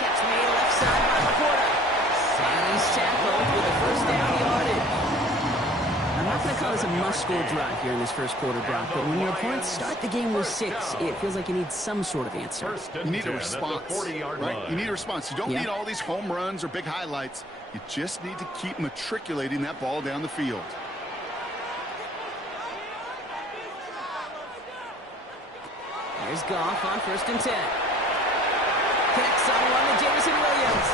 Catch made left side by Laporta. And he's tackled with the first down yardage. I'm not going to call this a must-score drive here in this first quarter, Brock, but when your opponents start the game with 6, it feels like you need some sort of answer. You need a response, right? You need a response. You don't need all these home runs or big highlights. You just need to keep matriculating that ball down the field. Here's Goff on 1st and 10. Connects on one to Jameson Williams.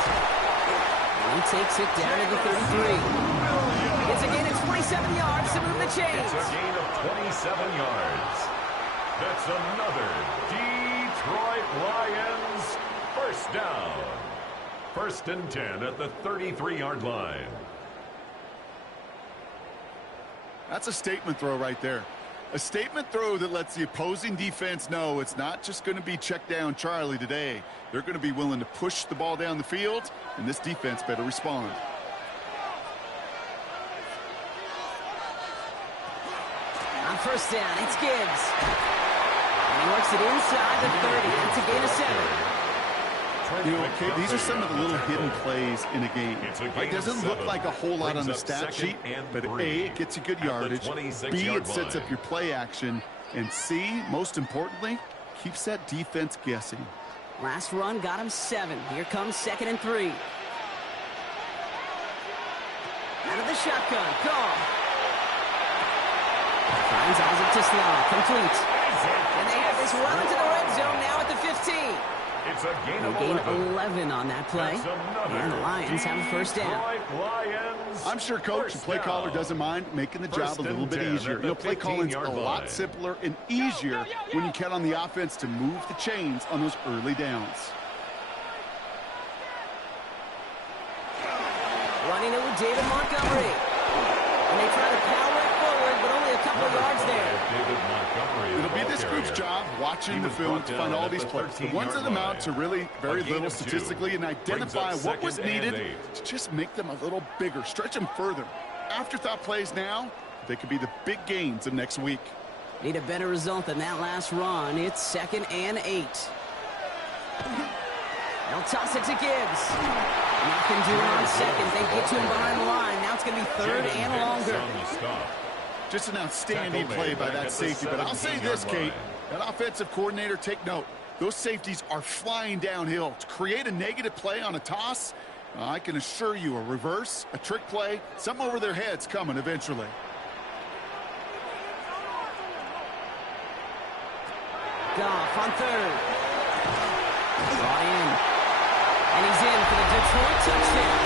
And he takes it down to the 33. It's a gain of 27 yards to move the chains. It's a gain of 27 yards. That's another Detroit Lions first down. 1st and 10 at the 33-yard line. That's a statement throw right there. A statement throw that lets the opposing defense know it's not just going to be check down Charlie today. They're going to be willing to push the ball down the field, and this defense better respond. On 1st down, it's Gibbs. And he works it inside the 30. It's a gain of 7. You know, Kate, these are some of the little hidden plays in a game. It doesn't look like a whole lot on the stat sheet, but A, it gets you good yardage, B, it sets up your play action, and C, most importantly, keeps that defense guessing. Last run got him 7. Here comes 2nd and 3. Out of the shotgun, call. Finds Isaac Tislau, complete. And they have this well into the red zone now at the 15. It's a gain of 11 on that play. And the Lions have a 1st down. I'm sure Coach, the play caller, doesn't mind making the job a little bit easier. You know, play calling's a lot simpler and easier when you count on the offense to move the chains on those early downs. Running it with David Montgomery. And they try to power it forward, but only a couple of yards there. It'll be this group's job watching the film to find all these plays. The ones that amount to really very little statistically and identify what was needed to just make them a little bigger, stretch them further. Afterthought plays now, they could be the big gains of next week. Need a better result than that last run. It's 2nd and 8. They'll toss it to Gibbs. Nothing doing on 2nd. They get to him behind the line. Now it's going to be 3rd and longer. Just an outstanding play by that safety. But I'll say this, Kate, that offensive coordinator, take note. Those safeties are flying downhill. To create a negative play on a toss, I can assure you a reverse, a trick play, something over their heads coming eventually. Goff on 3rd. Brought in. And he's in for the Detroit touchdown.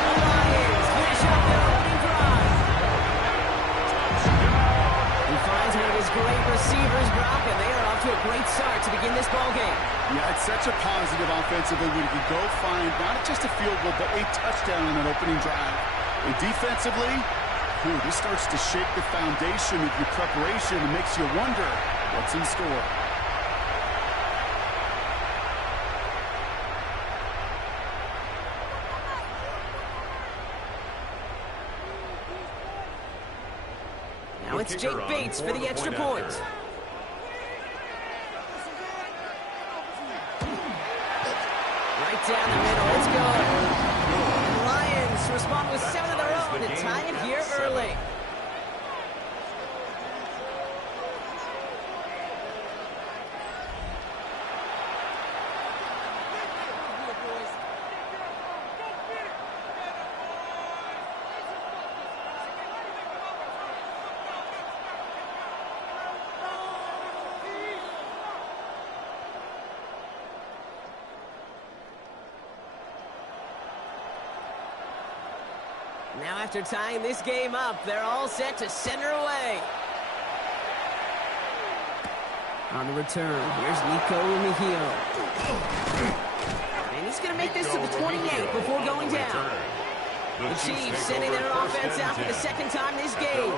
The Lions finish up their opening drive. He finds one of his great receivers, Brock, and they are off to a great start to begin this ball game. Yeah, it's such a positive offensively when you can go find not just a field goal, but a touchdown on an opening drive. And defensively, this starts to shake the foundation of your preparation and makes you wonder what's in store. Now it's Jake Bates for the extra point. Right down the middle. It's good. And the Lions respond with 7 of their own to tie it here early. Now after tying this game up, they're all set to center away. On the return, here's Nico Mejio. And he's going to make this to the 28 before going down. The Chiefs sending their offense out for the 2nd time this game.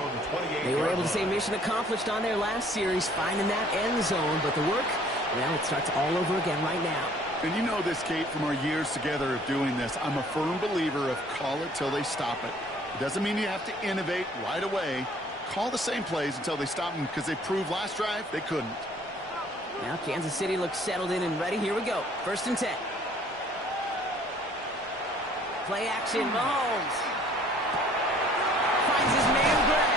They were able to say mission accomplished on their last series, finding that end zone. But the work, well, it starts all over again right now. And you know this, Kate, from our years together of doing this. I'm a firm believer of call it till they stop it. It doesn't mean you have to innovate right away. Call the same plays until they stop them because they proved last drive they couldn't. Now Kansas City looks settled in and ready. Here we go. 1st and 10. Play action. Mahomes finds his man Gray.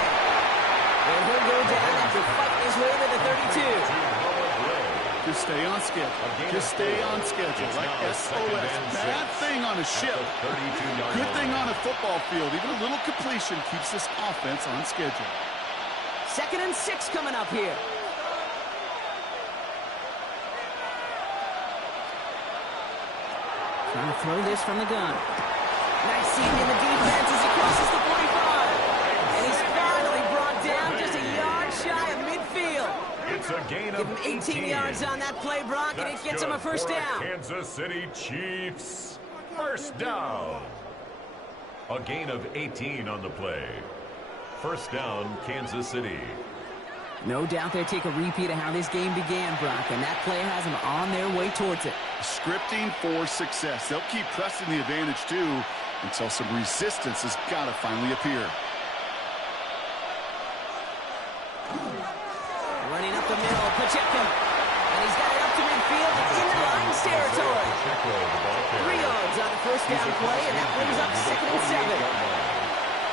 And he'll go down after fighting his way to the 32. Just stay on schedule. Just stay on schedule. Like SOS. Bad thing on a ship. Good thing on a football field. Even a little completion keeps this offense on schedule. 2nd and 6 coming up here. Trying to throw this from the gun. Nice seeing in the defense as he crosses the 45. And he's finally brought down just a yard shy of midfield. It's a gain of 18 yards on that play, Brock, and it gets him a first down. Kansas City Chiefs, first down. A gain of 18 on the play. First down, Kansas City. No doubt they'll take a repeat of how this game began, Brock, and that play has them on their way towards it. Scripting for success. They'll keep pressing the advantage, too, until some resistance has got to finally appear. Running up the middle, Pacheco. And he's got it up to midfield into Lions territory. 3 yards on the first down play, and that brings up 2nd and 7.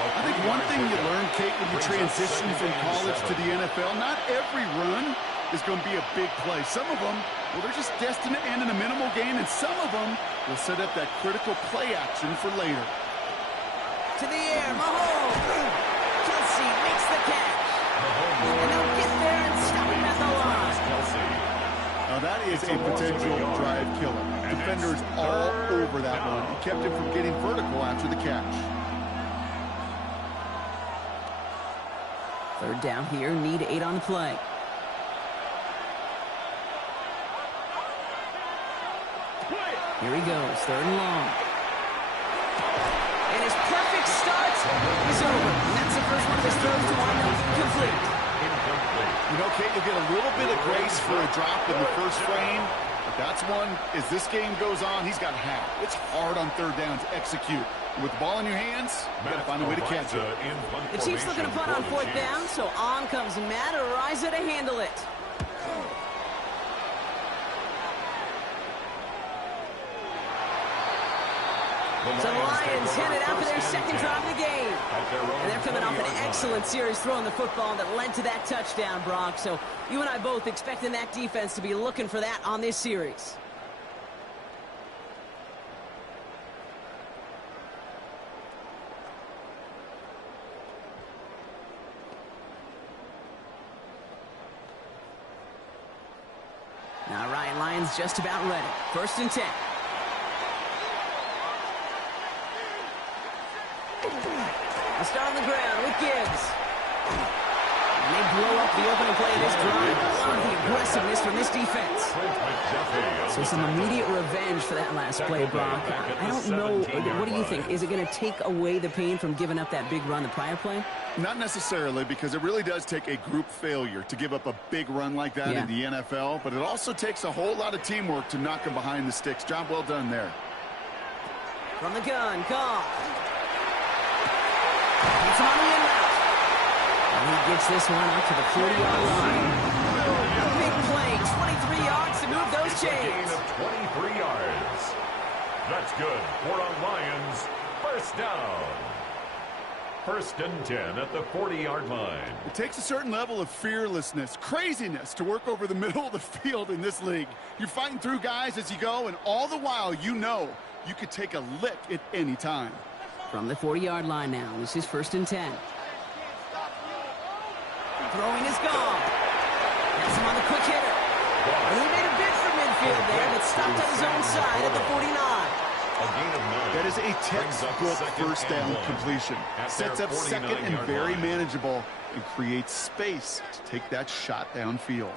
I think one thing you learn, Kate, when you transition from college to the NFL, not every run is going to be a big play. Some of them, well, they're just destined to end in a minimal gain, and some of them will set up that critical play action for later. To the air, Mahomes. Kelsey makes the catch. And they'll get there and stop him at the line. Now that is a potential drive killer. Defenders all over that one. He kept him from getting vertical after the catch. 3rd down here, need 8 on the play. Here he goes, 3rd and long. And his perfect start is over. And that's the first one of his throws to wind up incomplete. You know, Kate, you'll get a little bit of grace for a drop in the first frame, but that's one, as this game goes on, he's got half. It's hard on 3rd down to execute. With the ball in your hands, you got to find a way to catch it. The Chiefs looking to punt on 4th down, so on comes Matt Araiza to handle it. So the Lions headed out for their 2nd drive of the game. And they're coming off an excellent series throwing the football that led to that touchdown, Brock. So you and I both expecting that defense to be looking for that on this series. All right, Lions just about ready. 1st and 10. They start on the ground with Gibbs. And they blow up the opening play of this drive. A lot of the aggressiveness from this defense. So some immediate revenge for that last play, Brock. I don't know. What do you think? Is it going to take away the pain from giving up that big run the prior play? Not necessarily, because it really does take a group failure to give up a big run like that in the NFL. But it also takes a whole lot of teamwork to knock him behind the sticks. Job well done there. From the gun, Goff. It's on the in route. And he gets this one up to the 40-yard line. Big play, 23 yards to move those chains. Gain of 23 yards. That's good for a Lions first down. 1st and 10 at the 40-yard line. It takes a certain level of fearlessness, craziness to work over the middle of the field in this league. You're fighting through guys as you go, and all the while you know you could take a lick at any time. From the 40-yard line now, this is 1st and 10. Throwing is gone. That's him on the quick hitter. And he made a bid for midfield there, but stopped at his own side at the 49. That is a textbook first down completion. Sets up 2nd and very manageable and creates space to take that shot downfield.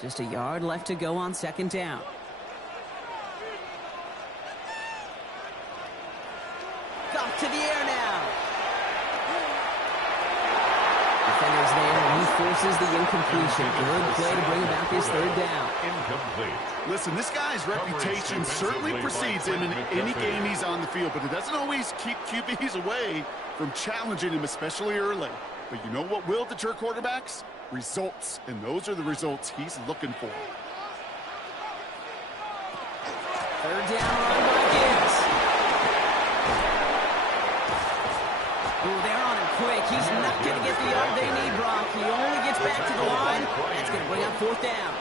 Just a yard left to go on 2nd down. Goff to the air now. Defenders there, and he forces the incompletion. Good play to bring about this 3rd down. Incomplete. Listen, this guy's reputation certainly precedes him in any game he's on the field, but it doesn't always keep QBs away from challenging him, especially early. But you know what will deter quarterbacks? Results, and those are the results he's looking for. 3rd down run by Gibbs. Ooh, they're on him quick. He's not going to get the yard they need, Brock. He only gets back to the line. That's going to bring up 4th down.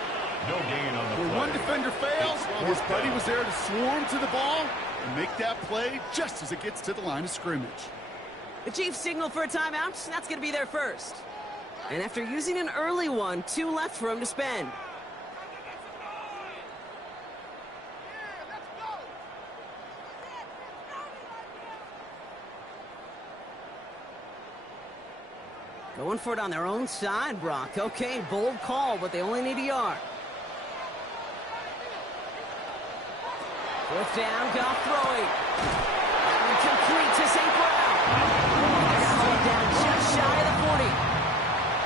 No gain on the When play. one defender fails, his buddy was there to swarm to the ball and make that play just as it gets to the line of scrimmage. The Chiefs signal for a timeout. That's going to be their first. And after using an early one, 2 left for him to spend. Going for it on their own side, Brock. Okay, bold call, but they only need a yard. Fourth down, Goff throwing. Complete to St. Brown. They're going to hold down just shy of the 40.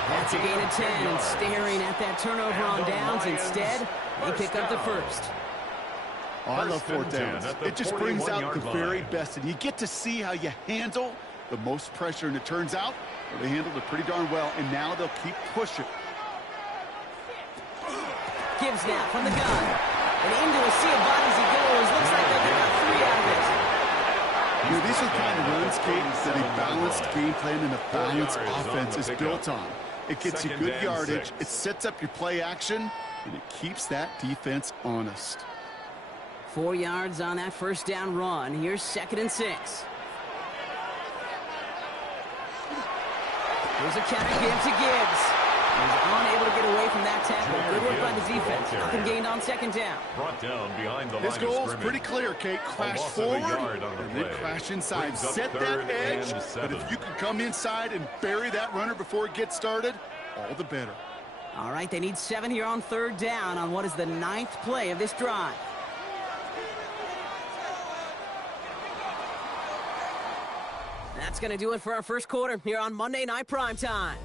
That's a gain of 10, and staring at that turnover on downs instead, they pick up the first. Oh, I love fourth downs. It just brings out the very best, and you get to see how you handle the most pressure, and it turns out well, they handled it pretty darn well, and now they'll keep pushing. Gibbs now from the gun. And into a sea of bodies he goes. Looks like they'll get about 3 out of it. You know, these are the kind of runs, Kate, that a balanced game plan and a balanced offense is built on. It gets you good yardage, it sets up your play action, and it keeps that defense honest. 4 yards on that first down run. Here's 2nd and 6. Here's a counter give to Gibbs. He's unable to get away from that tackle. Good work by the defense. Nothing gained on 2nd down. Brought down behind the His goal's pretty clear, Kate. Crash forward and then crash inside. Set that edge, but if you can come inside and bury that runner before it gets started, all the better. All right, they need 7 here on 3rd down on what is the 9th play of this drive. That's going to do it for our first quarter here on Monday Night Primetime.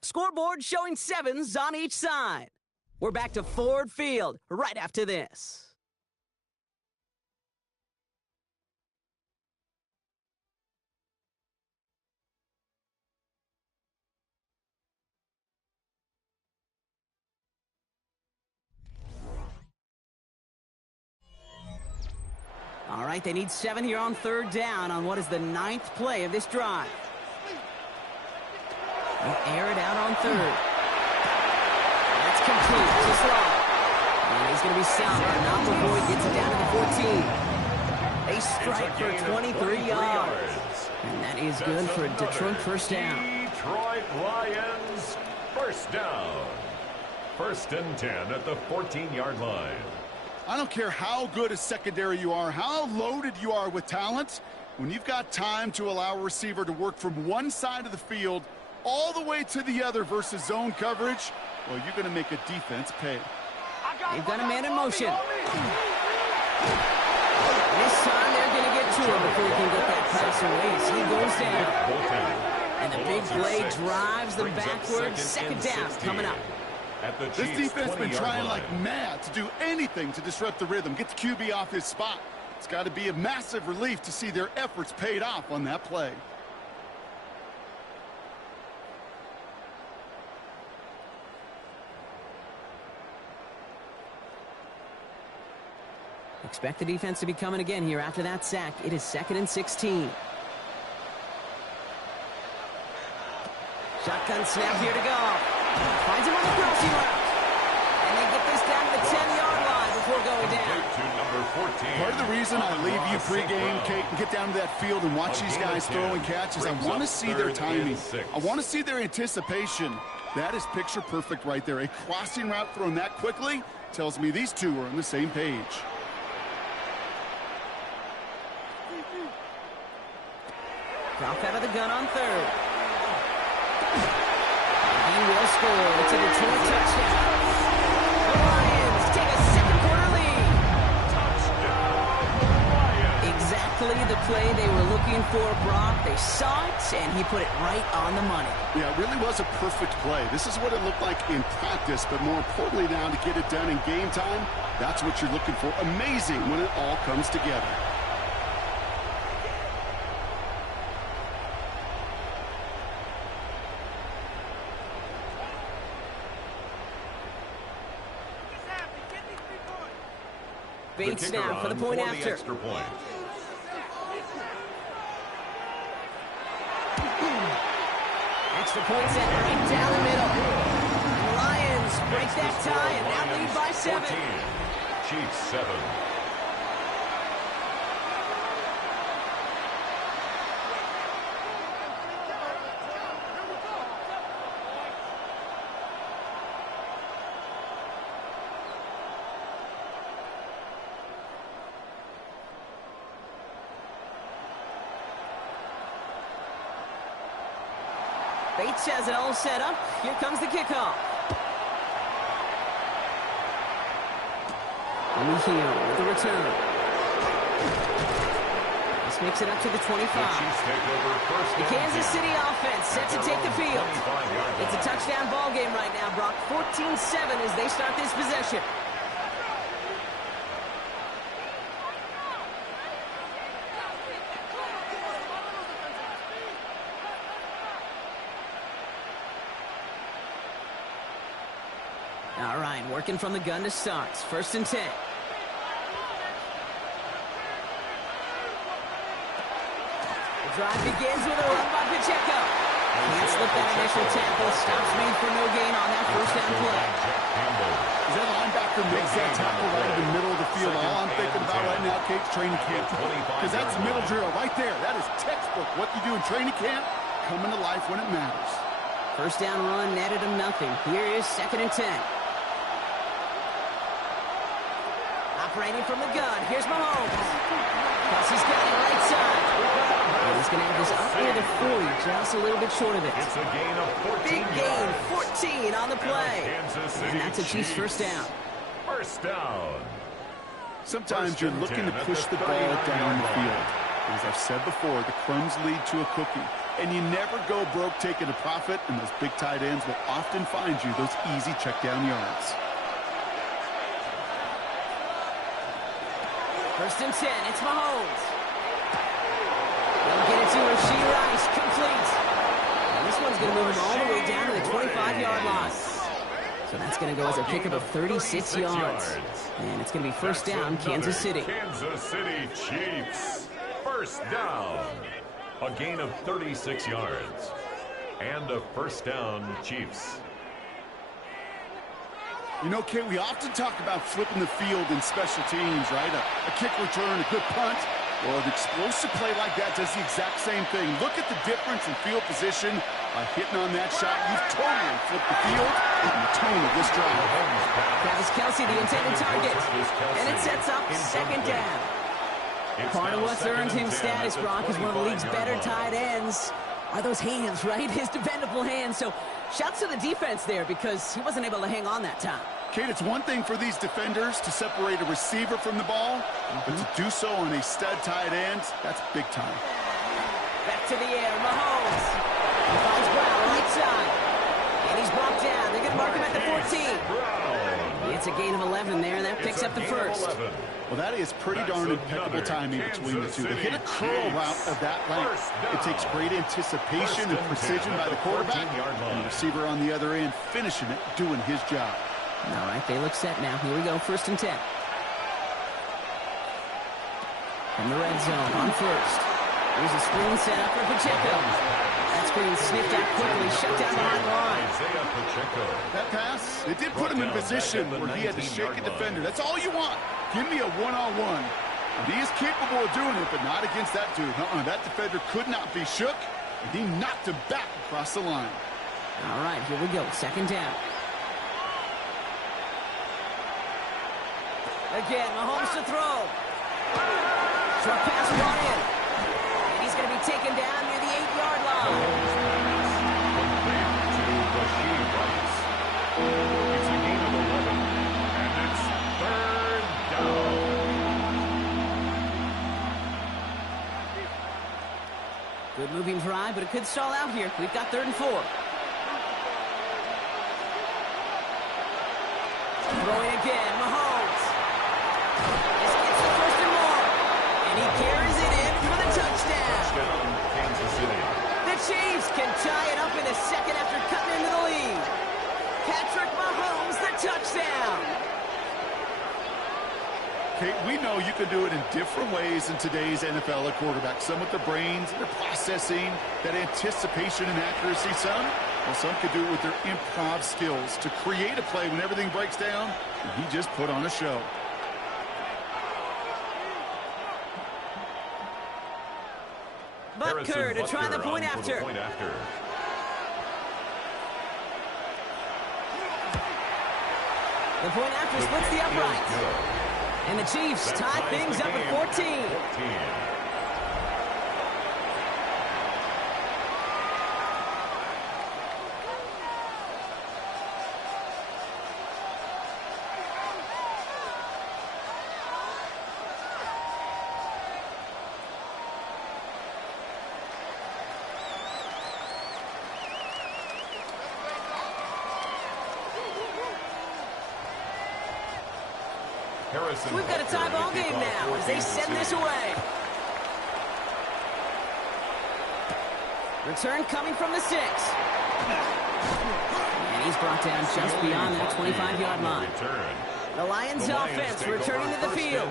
Scoreboard showing 7s on each side. We're back to Ford Field right after this. All right, they need 7 here on 3rd down on what is the 9th play of this drive. They air it out on 3rd. That's complete to Slow. And he's going to be sound, but not before he gets it down to the 14. A strike for 23 yards. And that is good for a Detroit first down. Detroit Lions first down. 1st and 10 at the 14-yard line. I don't care how good a secondary you are, how loaded you are with talent. When you've got time to allow a receiver to work from one side of the field all the way to the other versus zone coverage, well, you're going to make a defense pay. They've got a man in motion. This time they're going to get to him before he can get that pass away as he goes down. And the big play drives them backwards. 2nd down coming up. This defense has been trying like mad to do anything to disrupt the rhythm, get the QB off his spot. It's got to be a massive relief to see their efforts paid off on that play. Expect the defense to be coming again here after that sack. It is 2nd and 16. Shotgun snap here to go. Finds him on the crossing route. And they get this down to the 10-yard line before going down. Part of the reason I leave you pregame, Kate, and get down to that field and watch these guys throw and catch is I want to see their timing. I want to see their anticipation. That is picture perfect right there. A crossing route thrown that quickly tells me these two are on the same page. Goff out of the gun on 3rd. He will score. It's a Detroit touchdown. The Lions take a 2nd quarter lead. Touchdown, Lions. Exactly the play they were looking for, Brock. They saw it, and he put it right on the money. Yeah, it really was a perfect play. This is what it looked like in practice, but more importantly now to get it done in game time, that's what you're looking for. Amazing when it all comes together. Bates now for the point after. Extra point. Extra point set right down the middle. The Lions break that tie and now lead by 7. 14. Chiefs 7. Bates has it all set up. Here comes the kickoff. Here with the return. This makes it up to the 25. The Kansas City offense set to take the field. It's a touchdown ball game right now, Brock. 14-7 as they start this possession. All right, working from the gun to start. 1st and 10. Drive begins with a run by Pacheco. Can't slip that initial tackle. Stops made for no gain on that 1st down play. As that linebacker makes that tackle right in the middle of the field, all I'm thinking about right now, Kate's training camp. Because that's middle drill right there. That is textbook. What you do in training camp, coming to life when it matters. 1st down run netted him nothing. Here is 2nd and 10. Operating from the gun. Here's Mahomes. Kelsey's got it right side. He's going to have this up near the 40, just a little bit short of it. It's a gain of 14 Big gain, yards. 14 on the play. And that's a Chiefs Chiefs 1st down. 1st down. Sometimes you're looking to push the ball down the field. As I've said before, the crumbs lead to a cookie. And you never go broke taking a profit, and those big tight ends will often find you those easy check down yards. 1st and 10, it's Mahomes. They'll get it to Rashee Rice, complete. And this one's going to move him all the way down to the 25-yard line. So that's going to go as a pickup of 36 yards. And it's going to be 1st down, Kansas City. Kansas City Chiefs. 1st down. A gain of 36 yards. And a 1st down, Chiefs. You know, Kate, we often talk about flipping the field in special teams, right? A kick return, a good punt. Well, an explosive play like that does the exact same thing. Look at the difference in field position. By hitting on that shot, you've totally flipped the field and the tone of this drive. Travis Kelce, the intended target. And it sets up 2nd down. Part of what's earned him status, Brock, is one of the league's better tight ends. Are those hands, right? His dependable hands. So shouts to the defense there because he wasn't able to hang on that time. Kate, it's one thing for these defenders to separate a receiver from the ball, but to do so on a stud tight end, that's big time. Back to the air, Mahomes. He finds Brown right side. And he's brought down. They're going to mark him at the 14. It's a gain of 11 there. That picks up the 1st. Well, that is pretty darn impeccable timing between the two. To hit a curl route of that length, it takes great anticipation and precision by the quarterback, and the receiver on the other end finishing it, doing his job. All right, they look set now. Here we go, 1st and 10. From the red zone on 1st. Here's a screen set up for Pacheco. That screen sniffed out quickly, shut down behind the line. That pass, it did put him in position where he had to shake a defender. That's all you want. Give me a one-on-one. And he is capable of doing it, but not against that dude. That defender could not be shook, and he knocked him back across the line. All right, here we go, 2nd down. Again, Mahomes to throw. Short pass brought in. And he's going to be taken down near the 8-yard line. It's a gain of 11. And it's 3rd down. Good moving drive, but it could stall out here. We've got 3rd and 4. Throwing again, Mahomes. This gets the 1st and more. And he carries it in for the touchdown. Kansas City. The Chiefs can tie it up in the 2nd after cutting into the lead. Patrick Mahomes, the touchdown. Kate, we know you can do it in different ways in today's NFL at quarterback. Some with the brains, their processing, that anticipation and accuracy. Some could do it with their improv skills to create a play when everything breaks down. And he just put on a show. Butker to try the point after. The point after splits the uprights. And the Chiefs tie things up at 14. Harrison We've got a tie ball game now as they send this away. Return coming from the 6. And he's brought down just beyond that 25-yard line. The Lions offense returning to the field.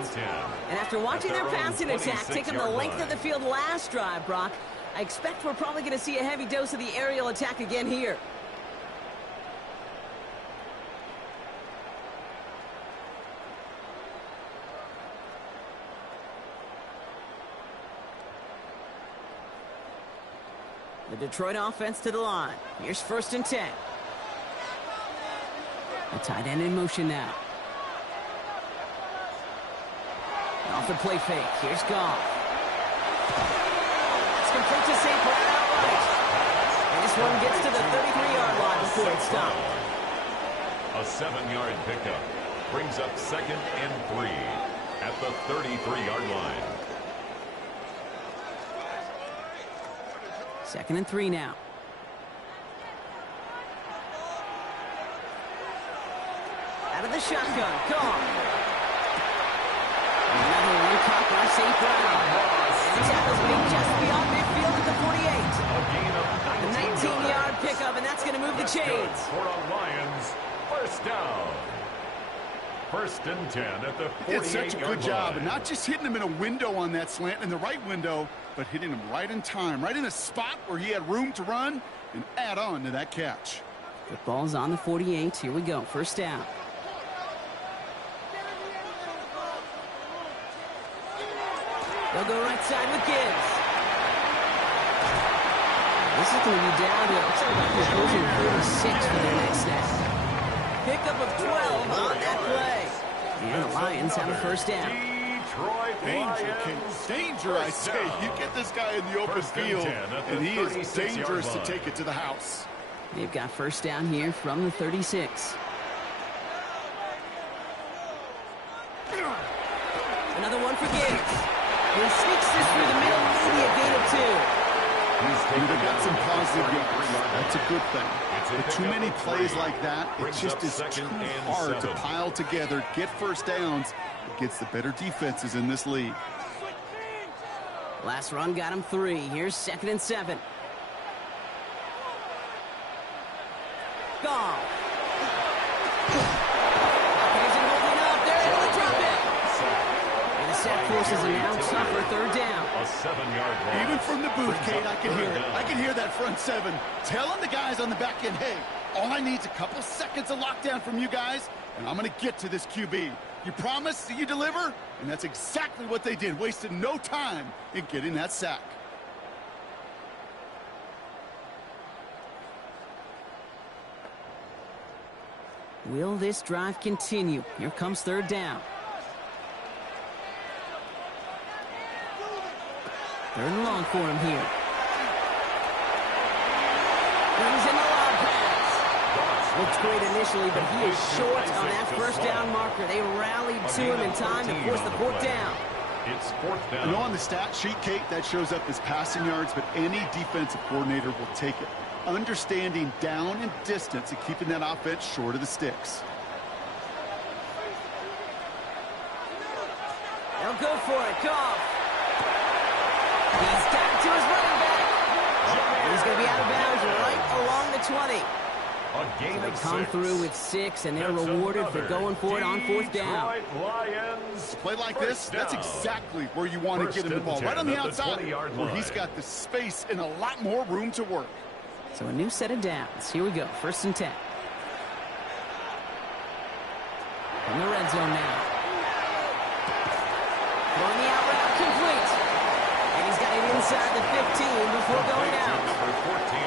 And after watching their passing attack taking the length of the field last drive, Brock, I expect we're probably going to see a heavy dose of the aerial attack again here. The Detroit offense to the line. Here's 1st and 10. The tight end in motion now. Off the play fake. Here's Goff. It's complete to St. Brown outright. And this one gets to the 33-yard line before it's stopped. A 7-yard pickup brings up 2nd and 3 at the 33-yard line. 2nd and 3 now. Out of the shotgun. Goff. Another one caught by St. Brown. And the tackle's being just beyond midfield at the 48. A 19-yard pickup, and that's going to move the chains. For the Lions, 1st down. 1st and 10 at the 48-yard line. He did such a good job, and not just hitting him in a window on that slant, in the right window, but hitting him right in time, right in a spot where he had room to run and add on to that catch. The ball's on the 48. Here we go. 1st down. They'll go right side with Gibbs. This is going to be down to opposing 46 for their next snap. Pickup of 12 on that play. And the Lions have a 1st down. Danger, King. Danger, I say. You get this guy in the open field, and he is dangerous to take it to the house. They've got 1st down here from the 36. Another one for Gibbs. He sneaks this through the middle, maybe a gain of 2. They've got some positive yards. That's a good thing. But too many plays like that, it just is too hard to pile together, get 1st downs against the better defenses in this league. Last run got him 3. Here's 2nd and 7. Goff. Isn't holding up. They're able to drop it. And the set forces a now tougher 3rd down. A 7-yard line. Even from the booth, Kate, I can hear it. I can hear that front 7 telling the guys on the back end, hey, all I need is a couple seconds of lockdown from you guys, and I'm going to get to this QB. You promise that you deliver? And that's exactly what they did, wasted no time in getting that sack. Will this drive continue? Here comes 3rd down. 3rd and long for him here. Brings in the lob pass. Looks great initially, but he is short on that 1st down marker. They rallied to him in time to force the 4th down. It's 4th down. I know on the stat sheet, Kate, that shows up as passing yards, but any defensive coordinator will take it. Understanding down and distance and keeping that offense short of the sticks. They'll go for it. Goff. He's down to his running back. He's going to be out of bounds right along the 20. So they come through with 6, and they're rewarded for going for it on 4th down. Lions. Play like this, that's exactly where you want to get him the ball. Right on the outside, where he's got the space and a lot more room to work. So a new set of downs. Here we go. 1st and 10. In the red zone now. Throwing the out route complete. And he's got it inside the 15 before going out. Number 14.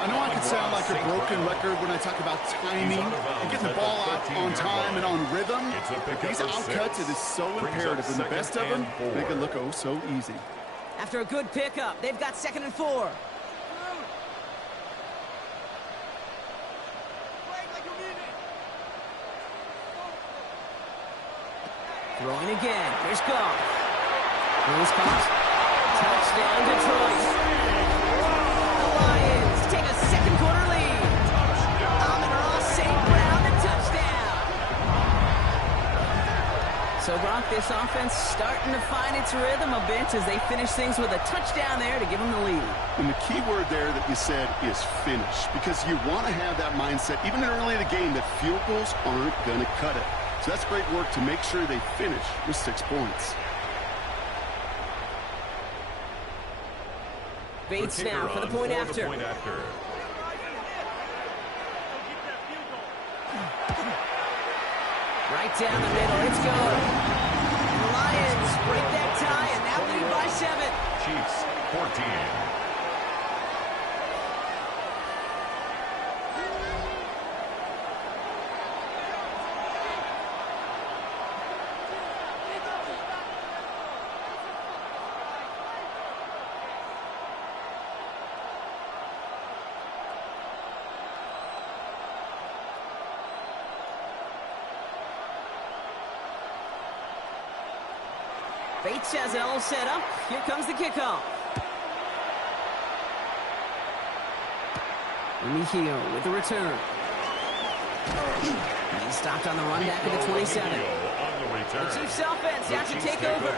I know I can sound like a broken record when I talk about timing and getting the ball out on time and on rhythm. These outcuts, it is so imperative. And the best of them make it look oh so easy. After a good pickup, they've got 2nd and 4. Throwing again. Here's Goff. Here's Goff. Touchdown, Detroit. The Lions take a 2nd quarter lead. Amon-Ra St. Brown, a touchdown. So, Brock, this offense starting to find its rhythm a bit as they finish things with a touchdown there to give them the lead. And the key word there that you said is finish, because you want to have that mindset, even early in the game, that field goals aren't going to cut it. So that's great work to make sure they finish with 6 points. Bates now for the point after. Right down the middle, it's good. And the Lions break that tie and now lead by 7. Chiefs 14. Bates has it all set up. Here comes the kickoff. Mejio with the return. He's stopped on the run back at the 27. The Chiefs offense has to take over.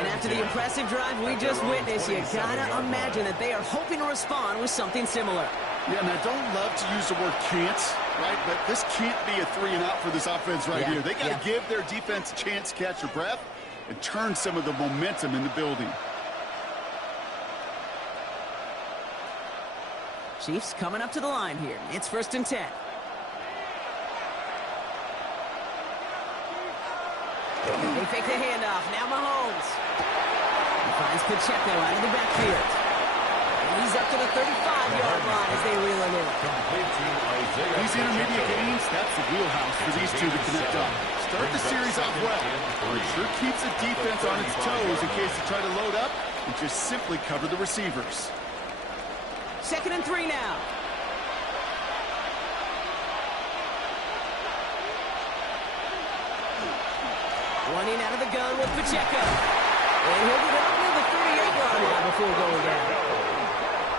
And after the impressive drive we just witnessed, you gotta imagine that they are hoping to respond with something similar. Yeah, and I don't love to use the word can't, right? But this can't be a 3-and-out for this offense right here. They got to give their defense a chance to catch their breath and turn some of the momentum in the building. Chiefs coming up to the line here. It's 1st and 10. They fake the handoff. Now Mahomes. He finds Pacheco out of the backfield. And he's up to the 35-yard line as they reel him in. These intermediate gains, that's the wheelhouse for these two to connect on. Start the series off well. It sure keeps the defense on its toes in case they try to load up and just simply cover the receivers. 2nd and 3 now. Running out of the gun with Pacheco. And he'll get up near the 38-yard line before going down.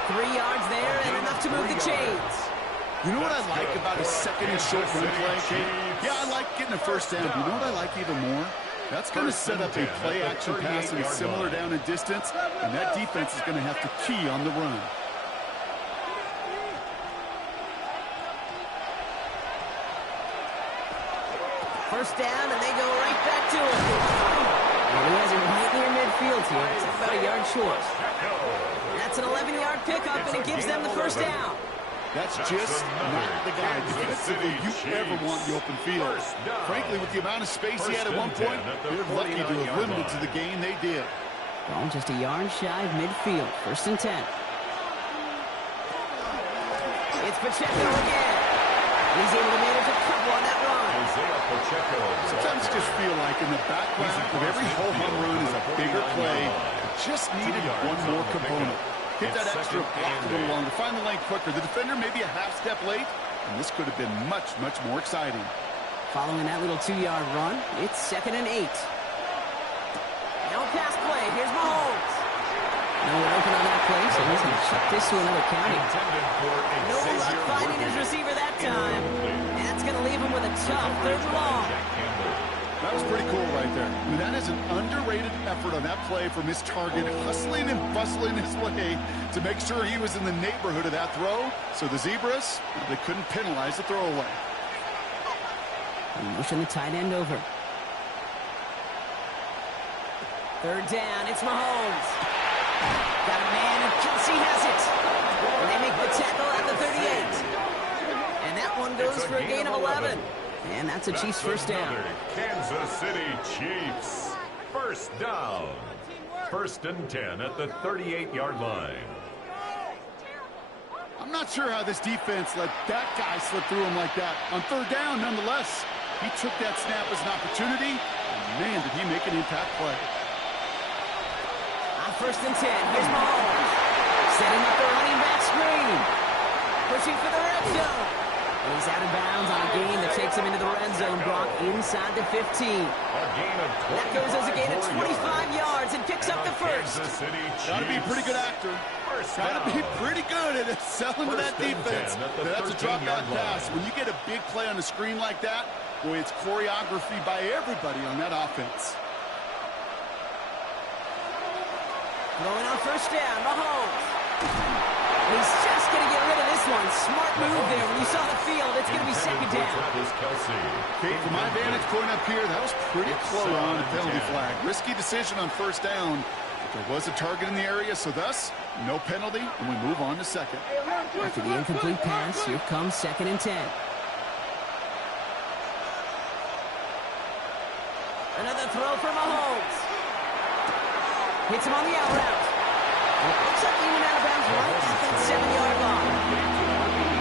3 yards there and enough to move the chains. You know what I like about a 2nd and short run play, Kate? Yeah, I like getting a 1st down. You know what I like even more? That's going to set up a play-action pass that is similar down in distance, and that defense is going to have to key on the run. First down, and they go right back to him. And he has it right near midfield here. It's about a yard short. That's an 11-yard pickup, and it gives them the 1st down. That's just not the guy defensively you ever want in the open field. Frankly, with the amount of space he had at one point, they're lucky to have limited to the gain they did. Well, just a yard shy of midfield. 1st and 10. It's Pacheco again. He's able to manage a couple on that run. Sometimes you just feel like in the background of every ho-hum run is a bigger play. It just needed one more component. Hit that extra block a little longer. Find the lane quicker. The defender maybe a half step late, and this could have been much, much more exciting. Following that little 2-yard run, it's 2nd and 8. Now a pass play. Here's Mahomes. No one open on that play, so he's going to chuck this to another county. No luck finding his receiver that time. And that's going to leave him with a tough 3rd and long. That was pretty cool right there. I mean, that is an underrated effort on that play from his target, hustling and bustling his way to make sure he was in the neighborhood of that throw. So the Zebras, they couldn't penalize the throwaway. Motion the tight end over. 3rd down, it's Mahomes. Got a man, and Kelsey has it. And they make the tackle at the 38. And that one goes for a gain of 11. And that's a Chiefs 1st down. Kansas City Chiefs. 1st down. 1st and 10 at the 38-yard line. I'm not sure how this defense let that guy slip through him like that. On 3rd down, nonetheless, he took that snap as an opportunity. And man, did he make an impact play. On 1st and 10, here's Mahomes. Setting up the running back screen. Pushing for the red zone. He's out of bounds on a gain that takes him into the red zone, Brock, inside the 15. That goes as a gain of 25 yards and picks up the first. Gotta be a pretty good actor. Gotta be pretty good at selling to that defense. That's a drop-back pass. When you get a big play on the screen like that, boy, it's choreography by everybody on that offense. Throwing on first down, Mahomes. He's just going to get rid of this one. Smart move there. When you saw the field, it's going to be second down. Kate, from my vantage point up here, that was pretty close on the penalty flag. Risky decision on first down. But there was a target in the area, so thus, no penalty, and we move on to second. After the incomplete pass, here comes 2nd and 10. Another throw for Mahomes. Hits him on the out route. It looks like he went out of bounds right at that 7-yard line.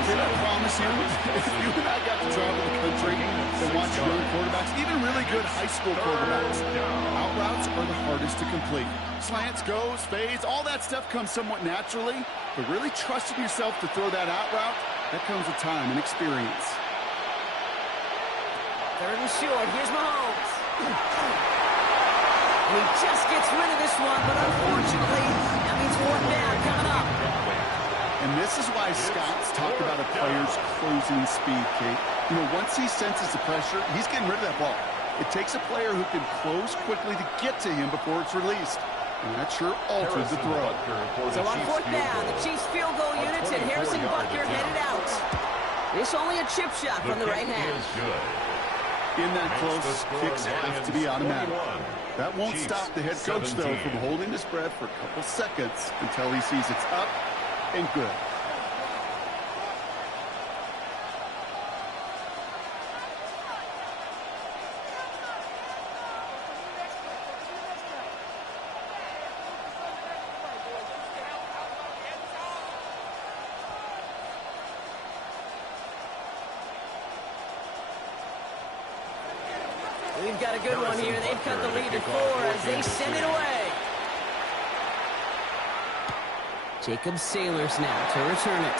Can I promise you, if you and I got to travel the country and watch young quarterbacks, even really good high school quarterbacks, out routes are the hardest to complete. Slants, goes, fades, all that stuff comes somewhat naturally, but really trusting yourself to throw that out route, that comes with time and experience. 3rd and short. Here's Mahomes. And he just gets rid of this one, but unfortunately, that means 4th down coming up. And this is why scouts talk about a player's closing speed, Kate. You know, once he senses the pressure, he's getting rid of that ball. It takes a player who can close quickly to get to him before it's released. And that sure altered the throw. So on 4th down, the Chiefs field goal units and Harrison Butker headed out. This only a chip shot from the right hand. In that close, kicks have to be automatic. That won't stop the head coach, though, from holding his breath for a couple seconds until he sees it's up and good. We've got a good one here. They've cut the lead to 4 as they send it away. Jacob Sailors now to return it.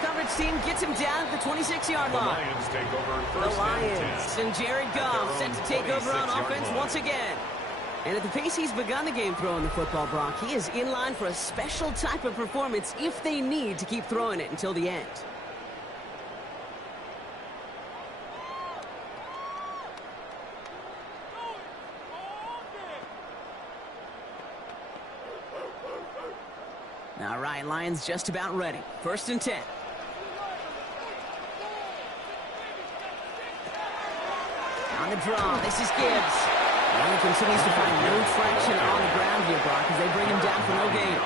Coverage team gets him down at the 26-yard line. The Lions and Jared Goff set to take over on offense once again. And at the pace he's begun the game throwing the football, Brock, he is in line for a special type of performance if they need to keep throwing it until the end. All right, Lions just about ready. 1st and 10. On the draw, this is Gibbs. And he continues to find no traction on the ground here, Brock, as they bring him down for no gain.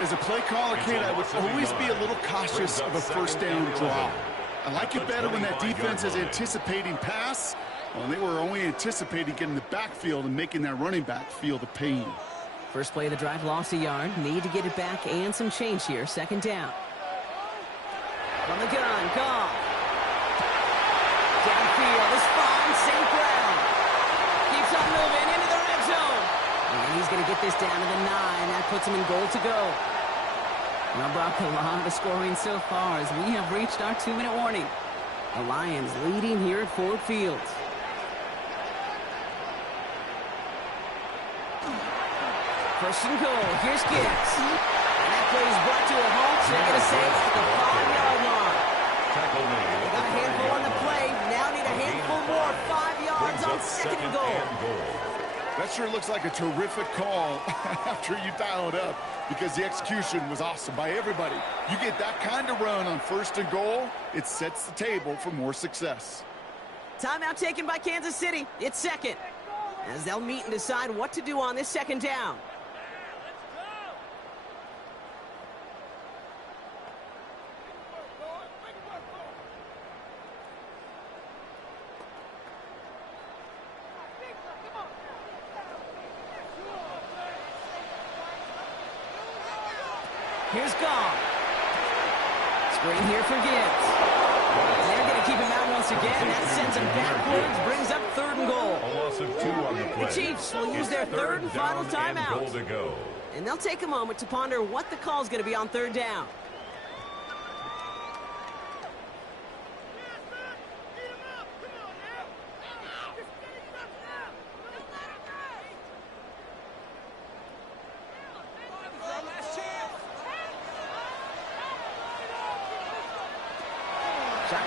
As a play caller, kid, I would always be a little cautious of a first down draw. I like it better when that defense is anticipating pass. Well, they were only anticipating getting the backfield and making that running back feel the pain. First play of the drive, lost a yard. Need to get it back and some change here. 2nd down. From the gun, Goff. Downfield is fine. St. Brown keeps on moving into the red zone. And he's going to get this down to the 9. That puts him in goal to go. Now, Brock, a lot of scoring so far as we have reached our 2-minute warning. The Lions leading here at Ford Field. First and goal. Here's Gibbs. And that play is brought to a halt. So they're going to say at the 5-yard line. They got a handful on the play. Now need a handful more. 5 yards on 2nd and goal. That sure looks like a terrific call after you dial it up because the execution was awesome by everybody. You get that kind of run on 1st and goal, it sets the table for more success. Timeout taken by Kansas City. It's second, as they'll meet and decide what to do on this 2nd down. Here's Goff. Screen here for Gibbs. And they're going to keep him out once again. That sends him backwards, brings up 3rd and goal. A loss of 2 on the play. The Chiefs will use their 3rd and final timeout. And they'll take a moment to ponder what the call is going to be on 3rd down.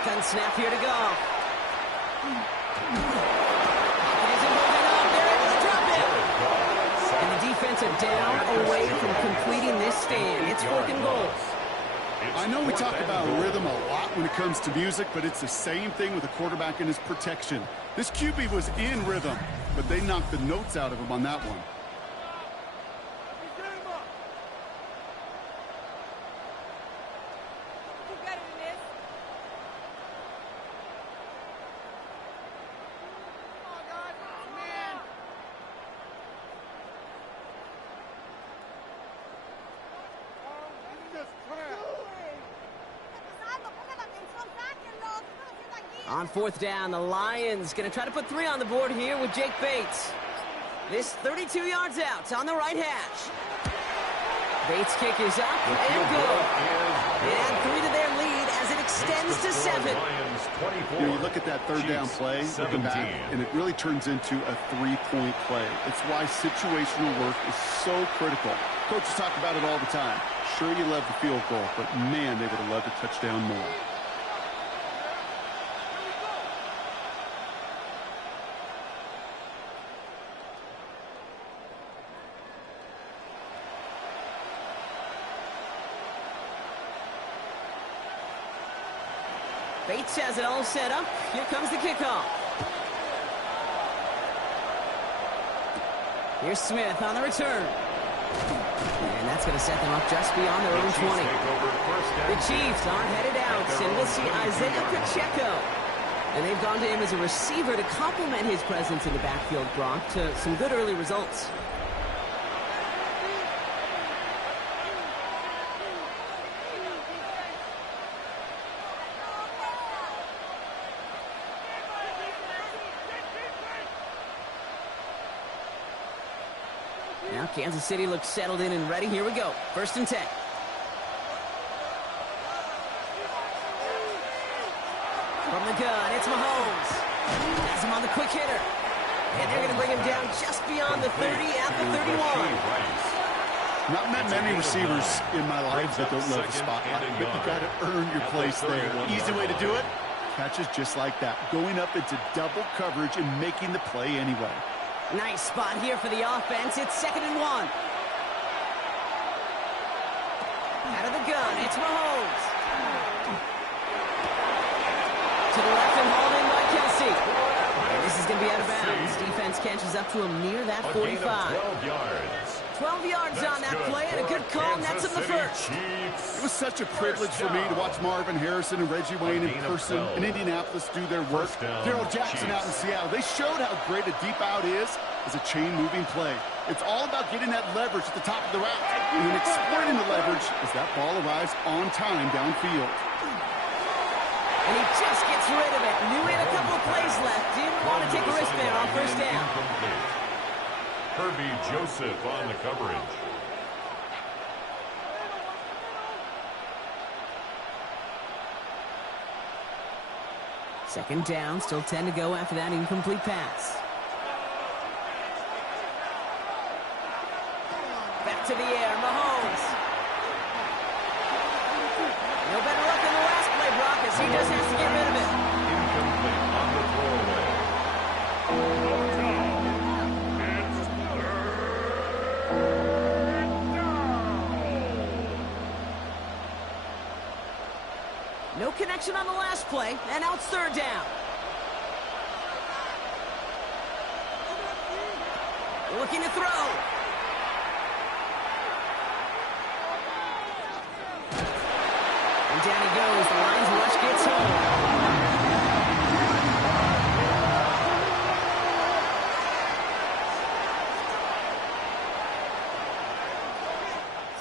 Shotgun snap here to go. Isn't moving up. They're able to drop it. And the defense are down away from completing this stand. It's 4th and goal. I know we talk about rhythm a lot when it comes to music, but it's the same thing with a quarterback and his protection. This QB was in rhythm, but they knocked the notes out of him on that one. On 4th down, the Lions going to try to put 3 on the board here with Jake Bates. This 32 yards out on the right hash. Bates' kick is up and good. And 3 to their lead as it extends to 7. You look at that 3rd down play, looking back, and it really turns into a 3-point play. It's why situational work is so critical. Coaches talk about it all the time. Sure, you love the field goal, but man, they would have loved a touchdown more. Bates has it all set up. Here comes the kickoff. Here's Smith on the return. And that's going to set them up just beyond their own 20. The Chiefs are headed out, and we'll see Isaiah Pacheco. And they've gone to him as a receiver to complement his presence in the backfield, Brock, to some good early results. Now Kansas City looks settled in and ready. Here we go. 1st and 10. From the gun, it's Mahomes. Has him on the quick hitter. And they're going to bring him down just beyond the 30 at the 31. Not met many receivers in my life that don't love the spotlight, but you got to earn your place there. Easy way to do it, catches just like that, going up into double coverage and making the play anyway. Nice spot here for the offense. It's 2nd and 1. Out of the gun, it's Mahomes. To the left and hauled in by Kelsey. And this is going to be out of bounds. Defense catches up to him near that 45. 12 yards on that play, and a good call nets him the first. It was such a privilege for me to watch Marvin Harrison and Reggie Wayne in person in Indianapolis do their work. Darrell Jackson out in Seattle. They showed how great a deep out is as a chain-moving play. It's all about getting that leverage at the top of the route and then exploiting the leverage as that ball arrives on time downfield. And he just gets rid of it. Knew he had a couple of plays left. Didn't want to take a risk there on 1st down. Kirby Joseph on the coverage. Second down, still 10 to go after that incomplete pass. Back to the air, Mahomes. No better luck than the last play, Brock, as he just has to get rid of it. Incomplete on the throwaway. No connection on the last play, and now it's 3rd down. Looking to throw. And down he goes. The Lions rush gets home.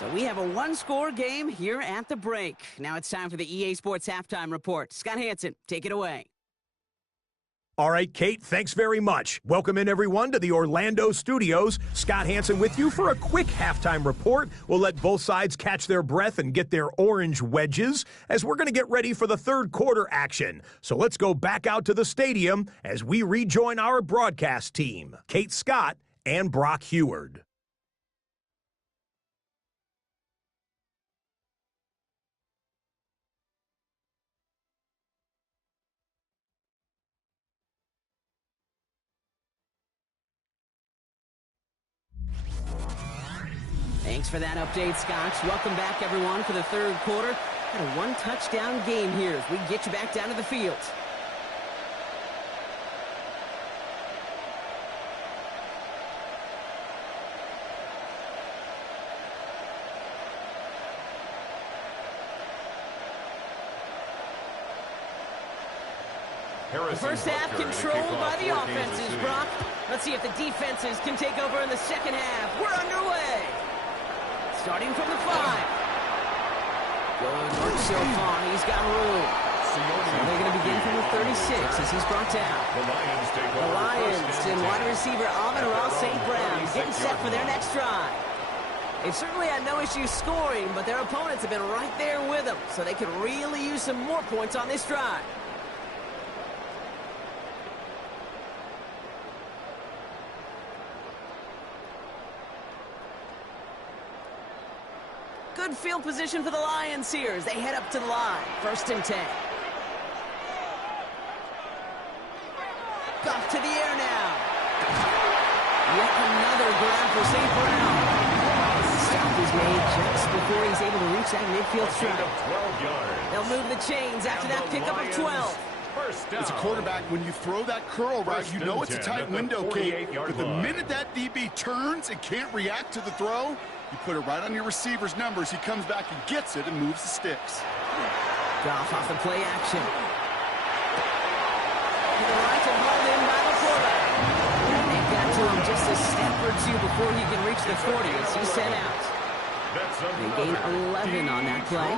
So we have a one-score game here at the break. Now it's time for the EA Sports Halftime Report. Scott Hansen, take it away. All right, Kate, thanks very much. Welcome in, everyone, to the Orlando studios. Scott Hansen with you for a quick halftime report. We'll let both sides catch their breath and get their orange wedges as we're going to get ready for the 3rd quarter action. So let's go back out to the stadium as we rejoin our broadcast team, Kate Scott and Brock Heward. Thanks for that update, Scotch. Welcome back, everyone, for the third quarter. Got a one-touchdown game here as we get you back down to the field. The first half controlled by the offenses, Brock. Let's see if the defenses can take over in the second half. We're underway. Starting from the 5. Good work so far. He's got room. So they're going to begin from the 36 as he's brought down. The Lions and wide receiver Amon-Ra St. Brown getting set for their next drive. They've certainly had no issue scoring, but their opponents have been right there with them, so they could really use some more points on this drive. Good field position for the Lions here as they head up to the line. 1st and 10. Off to the air now. Yet another grab for St. Brown. Stop is made just before he's able to reach that midfield strike. They'll move the chains after that pickup of 12. As a quarterback, when you throw that curl route, you know it's a tight window, Kate. But the minute that DB turns and can't react to the throw, you put it right on your receiver's numbers. He comes back and gets it and moves the sticks. Goff off the play action. To the right and hauled in by the quarterback. And they've got to him just a step or two before he can reach the 40 as he's sent out. They gain 11 on that play.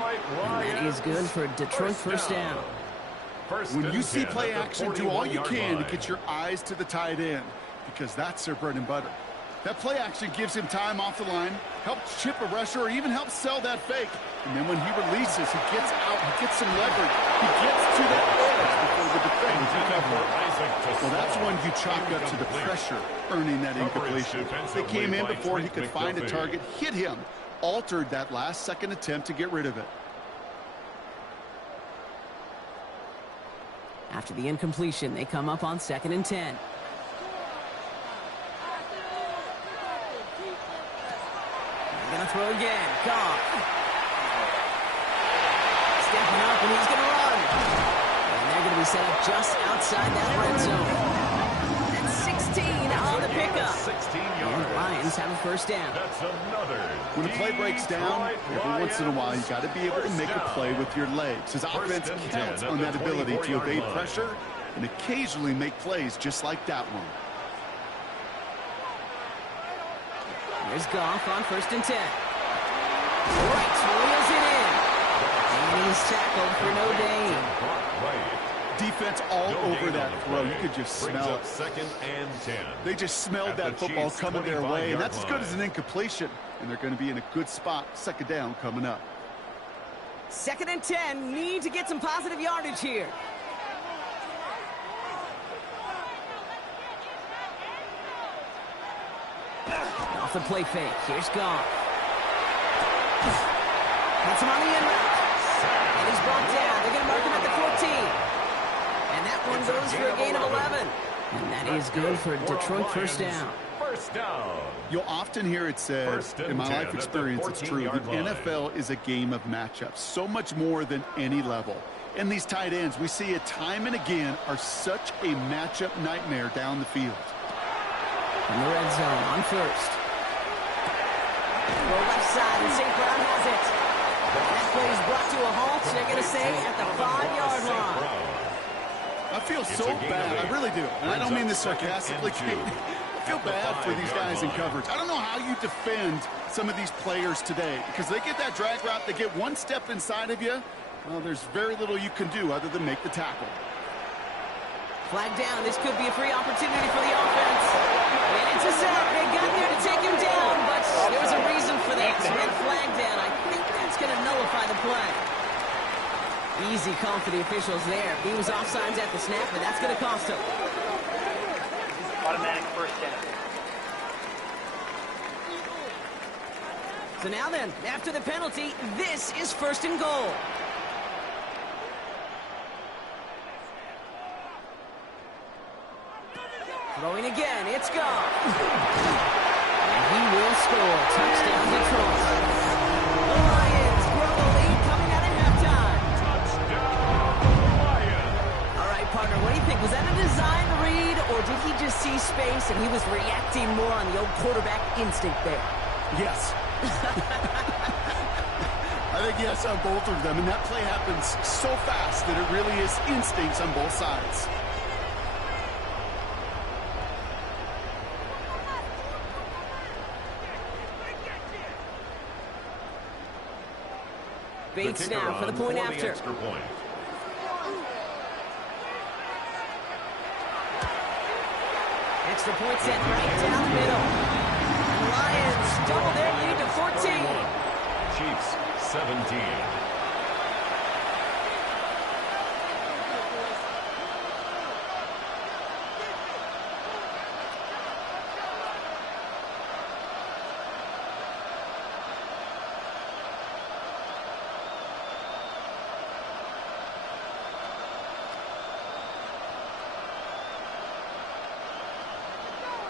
And that is good for a Detroit first down. When you see play action, do all you can to get your eyes to the tight end, because that's their bread and butter. That play action gives him time off the line, helps chip a rusher, or even helps sell that fake. And then when he releases, he gets out, he gets some leverage. He gets to that edge before the defense can cover it. Well, that's when you chalk up to the pressure, earning that incompletion. They came in before he could find a target, hit him, altered that last-second attempt to get rid of it. After the incompletion, they come up on 2nd and 10. They're going to throw again. Goff. Stepping up, and he's going to run. And they're going to be set up just outside that red zone. That's 16 on the pickup. 16 yards. And the Lions have a first down. That's another. When a play breaks down, every once in a while, you got to be able to make a play with your legs. His offense counts on that ability to evade pressure and occasionally make plays just like that one. Here's Goff on 1st and 10. Right, wheels it in. And he's tackled for no gain. Defense all over that throw. You could just smell it. 2nd and 10. They just smelled that football coming their way, and that's as good as an incompletion. And they're going to be in a good spot. 2nd down coming up. 2nd and 10. Need to get some positive yardage here. Off the play fake. Here's Goff. Gets him on the in route. And he's brought down. They're going to mark him at the 14. And that one goes for a gain of 11. And that is good for a Detroit first down. First down. You'll often hear it said, in my life experience, it's true, the NFL is a game of matchups, so much more than any level. And these tight ends, we see it time and again, are such a matchup nightmare down the field. In the red zone on 1st. Go left side, and St. Brown has it. That play is brought to a halt, so they're going to say at the 5-yard line. I feel so bad. I really do. And I don't mean this sarcastically. I feel bad for these guys in coverage. I don't know how you defend some of these players today, because they get that drag route, they get one step inside of you. Well, there's very little you can do other than make the tackle. Flag down. This could be a free opportunity for the offense. And it's a set. They got there to take him down, but there's a reason for that. Red flag down. I think that's going to nullify the play. Easy call for the officials there. He was offsides at the snap, but that's going to cost him. Automatic first down. So now then, after the penalty, this is 1st and goal. Throwing again, it's gone. He will score. Touchdown, Detroit. The Lions grow the lead coming out of halftime. Touchdown, Lions. All right, partner, what do you think? Was that a design read, or did he just see space and he was reacting more on the old quarterback instinct there? Yes. I think yes on both of them, and that play happens so fast that it really is instincts on both sides. Bates now for the point after. Extra point. Extra point set right down the middle. And the Lions double their lead to 14. 31. Chiefs 17.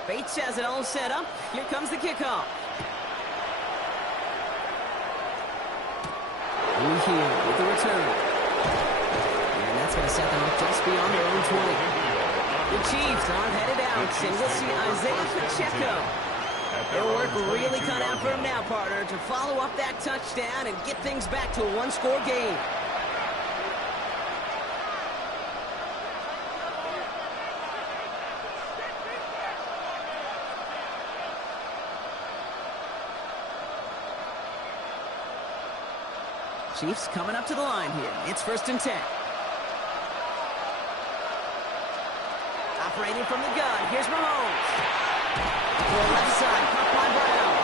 Bates has it all set up. Here comes the kickoff. Here with the return. And that's going to set them up just beyond their own 20. The Chiefs are headed out, and we'll see Isaiah Pacheco. Their work really cut out for him now, partner, to follow up that touchdown and get things back to a one-score game. Chiefs coming up to the line here. It's 1st and 10. Operating from the gun. Here's Mahomes. To the left side. Caught by Brown.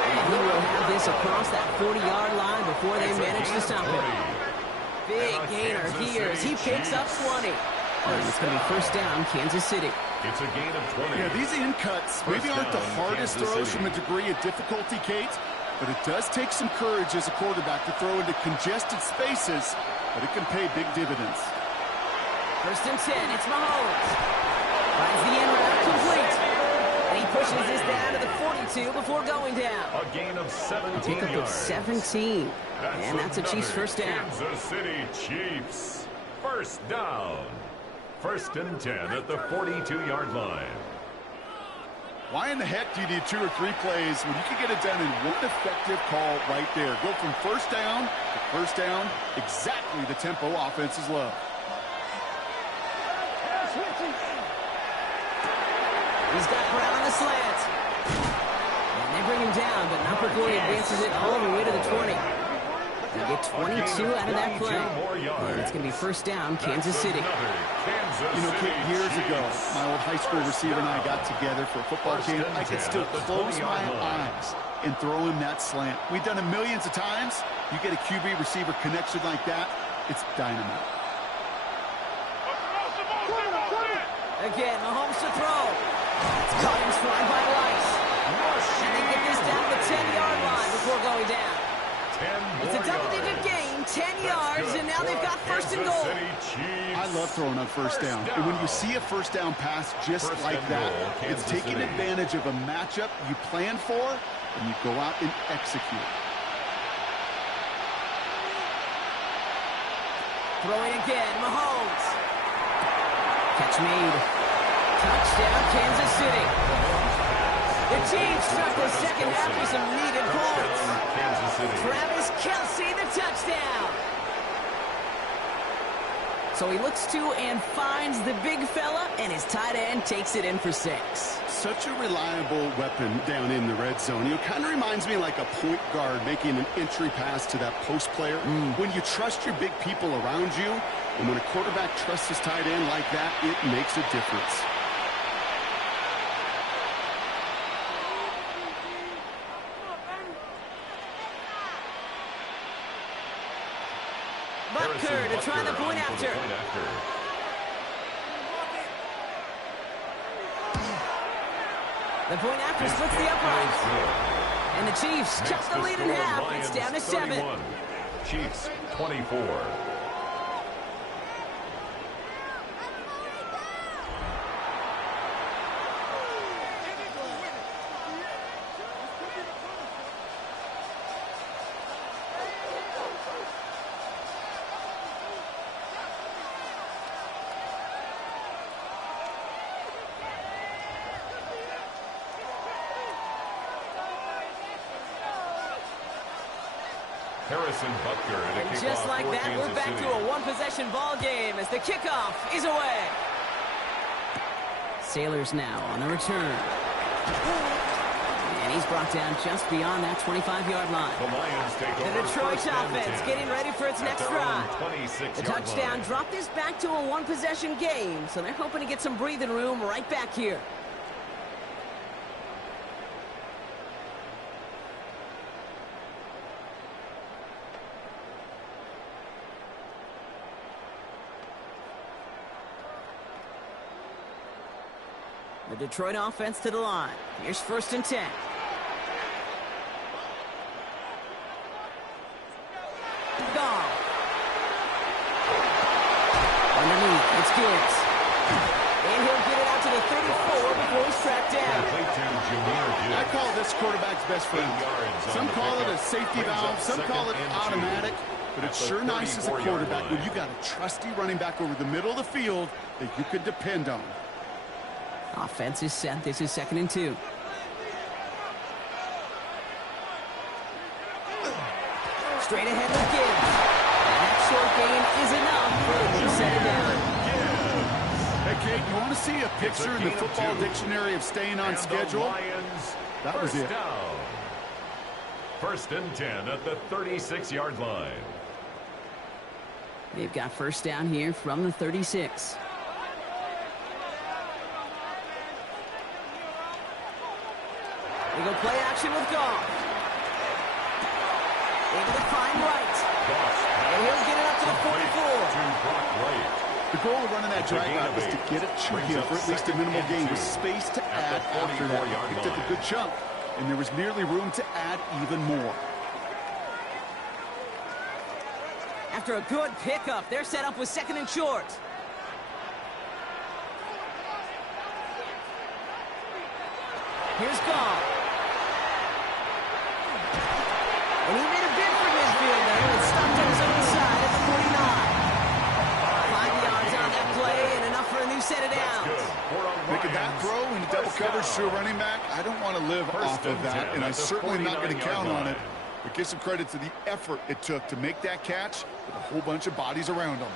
And he will have this across that 40-yard line before they manage to stop him. Big gainer here as he picks up 20. And it's going to be 1st down, Kansas City. It's a gain of 20. Yeah, these in cuts maybe aren't the hardest throws from a degree of difficulty, Kate. But it does take some courage as a quarterback to throw into congested spaces, but it can pay big dividends. 1st and 10, it's Mahomes. Finds the end route complete. And he pushes this down to the 42 before going down. A gain of 17 Pick up yards. at 17. And that's a Chiefs 1st down. Kansas City Chiefs. 1st down. 1st and 10 at the 42-yard line. Why in the heck do you need 2 or 3 plays when you can get it done in one effective call right there? Go from 1st down to 1st down, exactly the tempo offenses love. He's got Brown on the slant. And they bring him down, but not before he advances it all the way to the 20. They get 22 out of that play. And it's going to be 1st down, Kansas City. You know, Kate, years ago, my old high school receiver and I got together for a football game. I could still close my eyes and throw him that slant. We've done it millions of times. You get a QB receiver connection like that, it's dynamite. Again, Mahomes to throw. It's caught in stride by Rice. And they get this down to the 10-yard line before going down. It's a double-digit gain, 10 yards, and now they've got 1st and goal. I love throwing on 1st down. And when you see a 1st down pass just like that, it's taking advantage of a matchup you planned for, and you go out and execute. Throwing again, Mahomes. Catch made. Touchdown, Kansas City. The Chiefs start the second half with some needed points. Kansas City. Travis Kelce, the touchdown. So he looks to and finds the big fella, and his tight end takes it in for 6. Such a reliable weapon down in the red zone. You know, kind of reminds me like a point guard making an entry pass to that post player. When you trust your big people around you, and when a quarterback trusts his tight end like that, it makes a difference. Butker to try the point after. The point after splits the uprights. And the Chiefs cut the lead in half. It's down to 7. Chiefs 24. Harrison Butker to And kick just off like for that, Kansas we're back City. to a one-possession ball game as the kickoff is away. Sailors now on the return. And he's brought down just beyond that 25-yard line. The Lions take The over Detroit first and offense 10 getting ready for its at next their own drive. 26-yard The touchdown line. dropped this back to a one-possession game, so they're hoping to get some breathing room right back here. The Detroit offense to the line. Here's 1st and 10. Goal. Underneath, it's Gibbs. And he'll get it out to the 34 before he's tracked down. I call this quarterback's best friend. Some call it a safety valve, some call it automatic, but it's sure nice as a quarterback when you got a trusty running back over the middle of the field that you could depend on. Offense is set. This is 2nd and 2. Straight ahead with Gibbs. And that short gain is enough for him to set it down. Hey, Kate, you want to see a picture in the football dictionary of staying on schedule? That was it. Down. 1st and 10 at the 36-yard line. They've got 1st down here from the 36. They go play action with Goff. Able to find right. And he'll get it up to the 44. The goal of running that drag route was to get it to him for at least a minimal gain with space to add after that. He took a good chunk, and there was nearly room to add even more. After a good pickup, they're set up with 2nd and short. Here's Goff. And he made a bid for midfield there and stopped on his own side at the 49. 5 yards on that play and enough for a new set of downs. Making that throw into double coverage to a running back, I don't want to live off of that, and I'm certainly not going to count on it. But give some credit to the effort it took to make that catch with a whole bunch of bodies around him.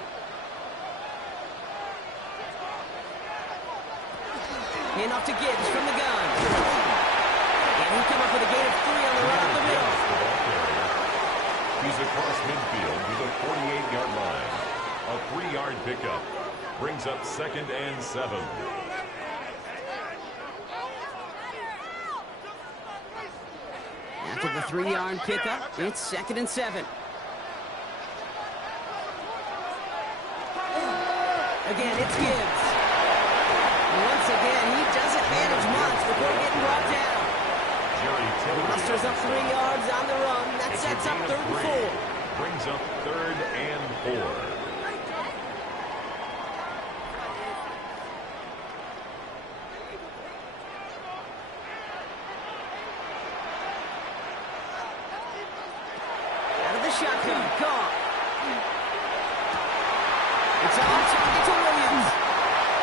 Handoff to Gibbs from the gun. And he'll come up with a gain of 3 on the run up the middle. He's across midfield to the 48-yard line. A 3-yard pickup brings up 2nd and 7. After the 3-yard pickup, it's 2nd and 7. Again, it's Gibbs. Once again, he doesn't manage much before getting brought down. Musters up 3 yards on the run. That sets up 3rd and 4. Brings up 3rd and 4. Shotgun, Goff. It's on target to Williams.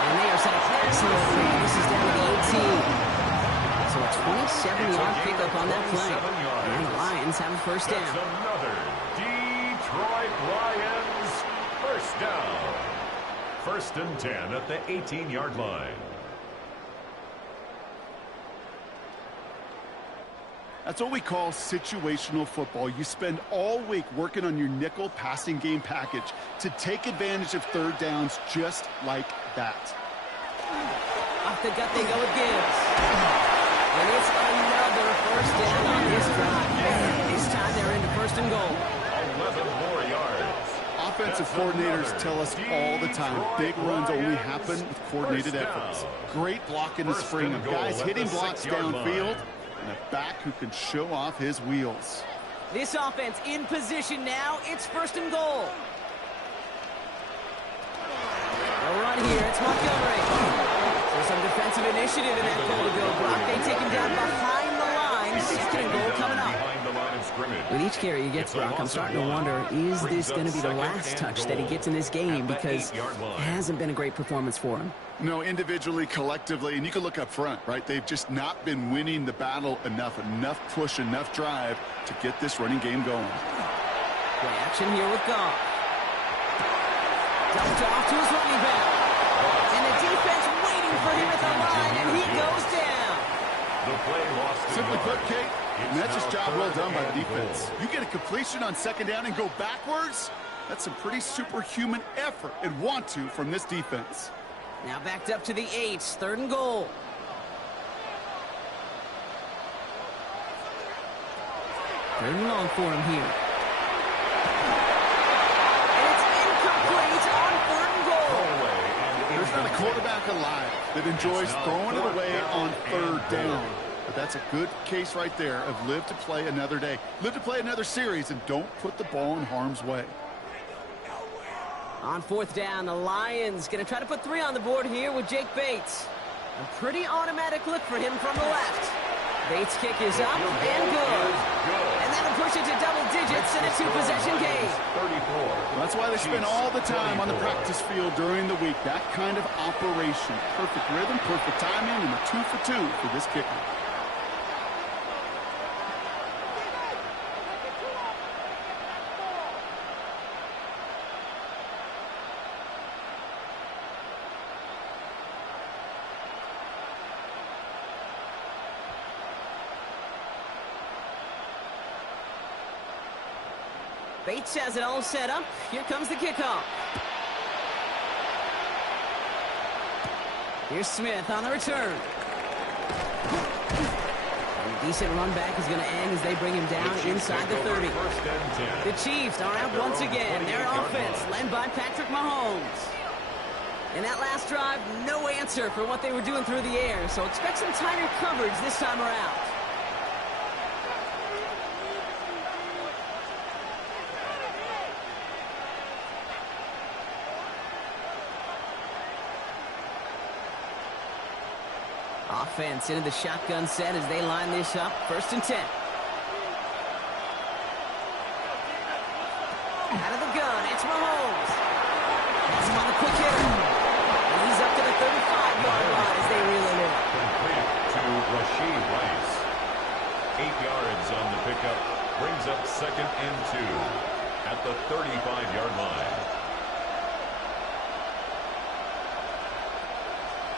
And they are set up excellently. This is down to the 18. So a 27-yard pickup on that play. And the Lions have a 1st down. That's another Detroit Lions 1st down. 1st and 10 at the 18-yard line. That's what we call situational football. You spend all week working on your nickel passing game package to take advantage of 3rd downs just like that. Off the gut they go with Gibbs. And it's another 1st down on this drive. This time they're into 1st and goal. 11 more yards. Offensive coordinators tell us all the time, big runs only happen with coordinated efforts. Great block in the spring of guys hitting blocks downfield. And a back who can show off his wheels. This offense in position now. It's 1st and goal. They'll run here. It's Montgomery. So some defensive initiative in that goal to go. Brock, they take him down behind the line. 2nd and goal coming up. With each carry he gets, Brock, I'm starting to wonder, is this going to be the last touch that he gets in this game? Because it hasn't been a great performance for him. No, individually, collectively, and you can look up front, right? They've just not been winning the battle enough push, enough drive to get this running game going. Play action here with Goff. Dumped off to his running back. And the defense waiting for him at the line, and he goes down. The play lost. Simply put, Kate, and that's just job well done by the defense. You get a completion on second down and go backwards? That's some pretty superhuman effort and want to from this defense. Now backed up to the 8, 3rd and goal. Third and long for him here. And it's incomplete on 3rd and goal. There's not a quarterback alive that enjoys throwing it away on 3rd down. But that's a good case right there of live to play another day. Live to play another series and don't put the ball in harm's way. On 4th down, the Lions going to try to put 3 on the board here with Jake Bates. A pretty automatic look for him from the left. Bates' kick is up and good. And that'll push it to double digits in a 2-possession game. Well, that's why they spend all the time on the practice field during the week. That kind of operation. Perfect rhythm, perfect timing, and a 2 for 2 for this kicker. Bates has it all set up. Here comes the kickoff. Here's Smith on the return. A decent run back is going to end as they bring him down inside the 30. The Chiefs are out once again. Their offense led by Patrick Mahomes. In that last drive, no answer for what they were doing through the air, so expect some tighter coverage this time around. Offense into the shotgun set as they line this up. 1st and 10. Out of the gun, it's Mahomes. That's him on the quick hitter. And he's up to the 35-yard line as they reel him in. Complete to Rashid Rice. 8 yards on the pickup. Brings up 2nd and 2 at the 35-yard line.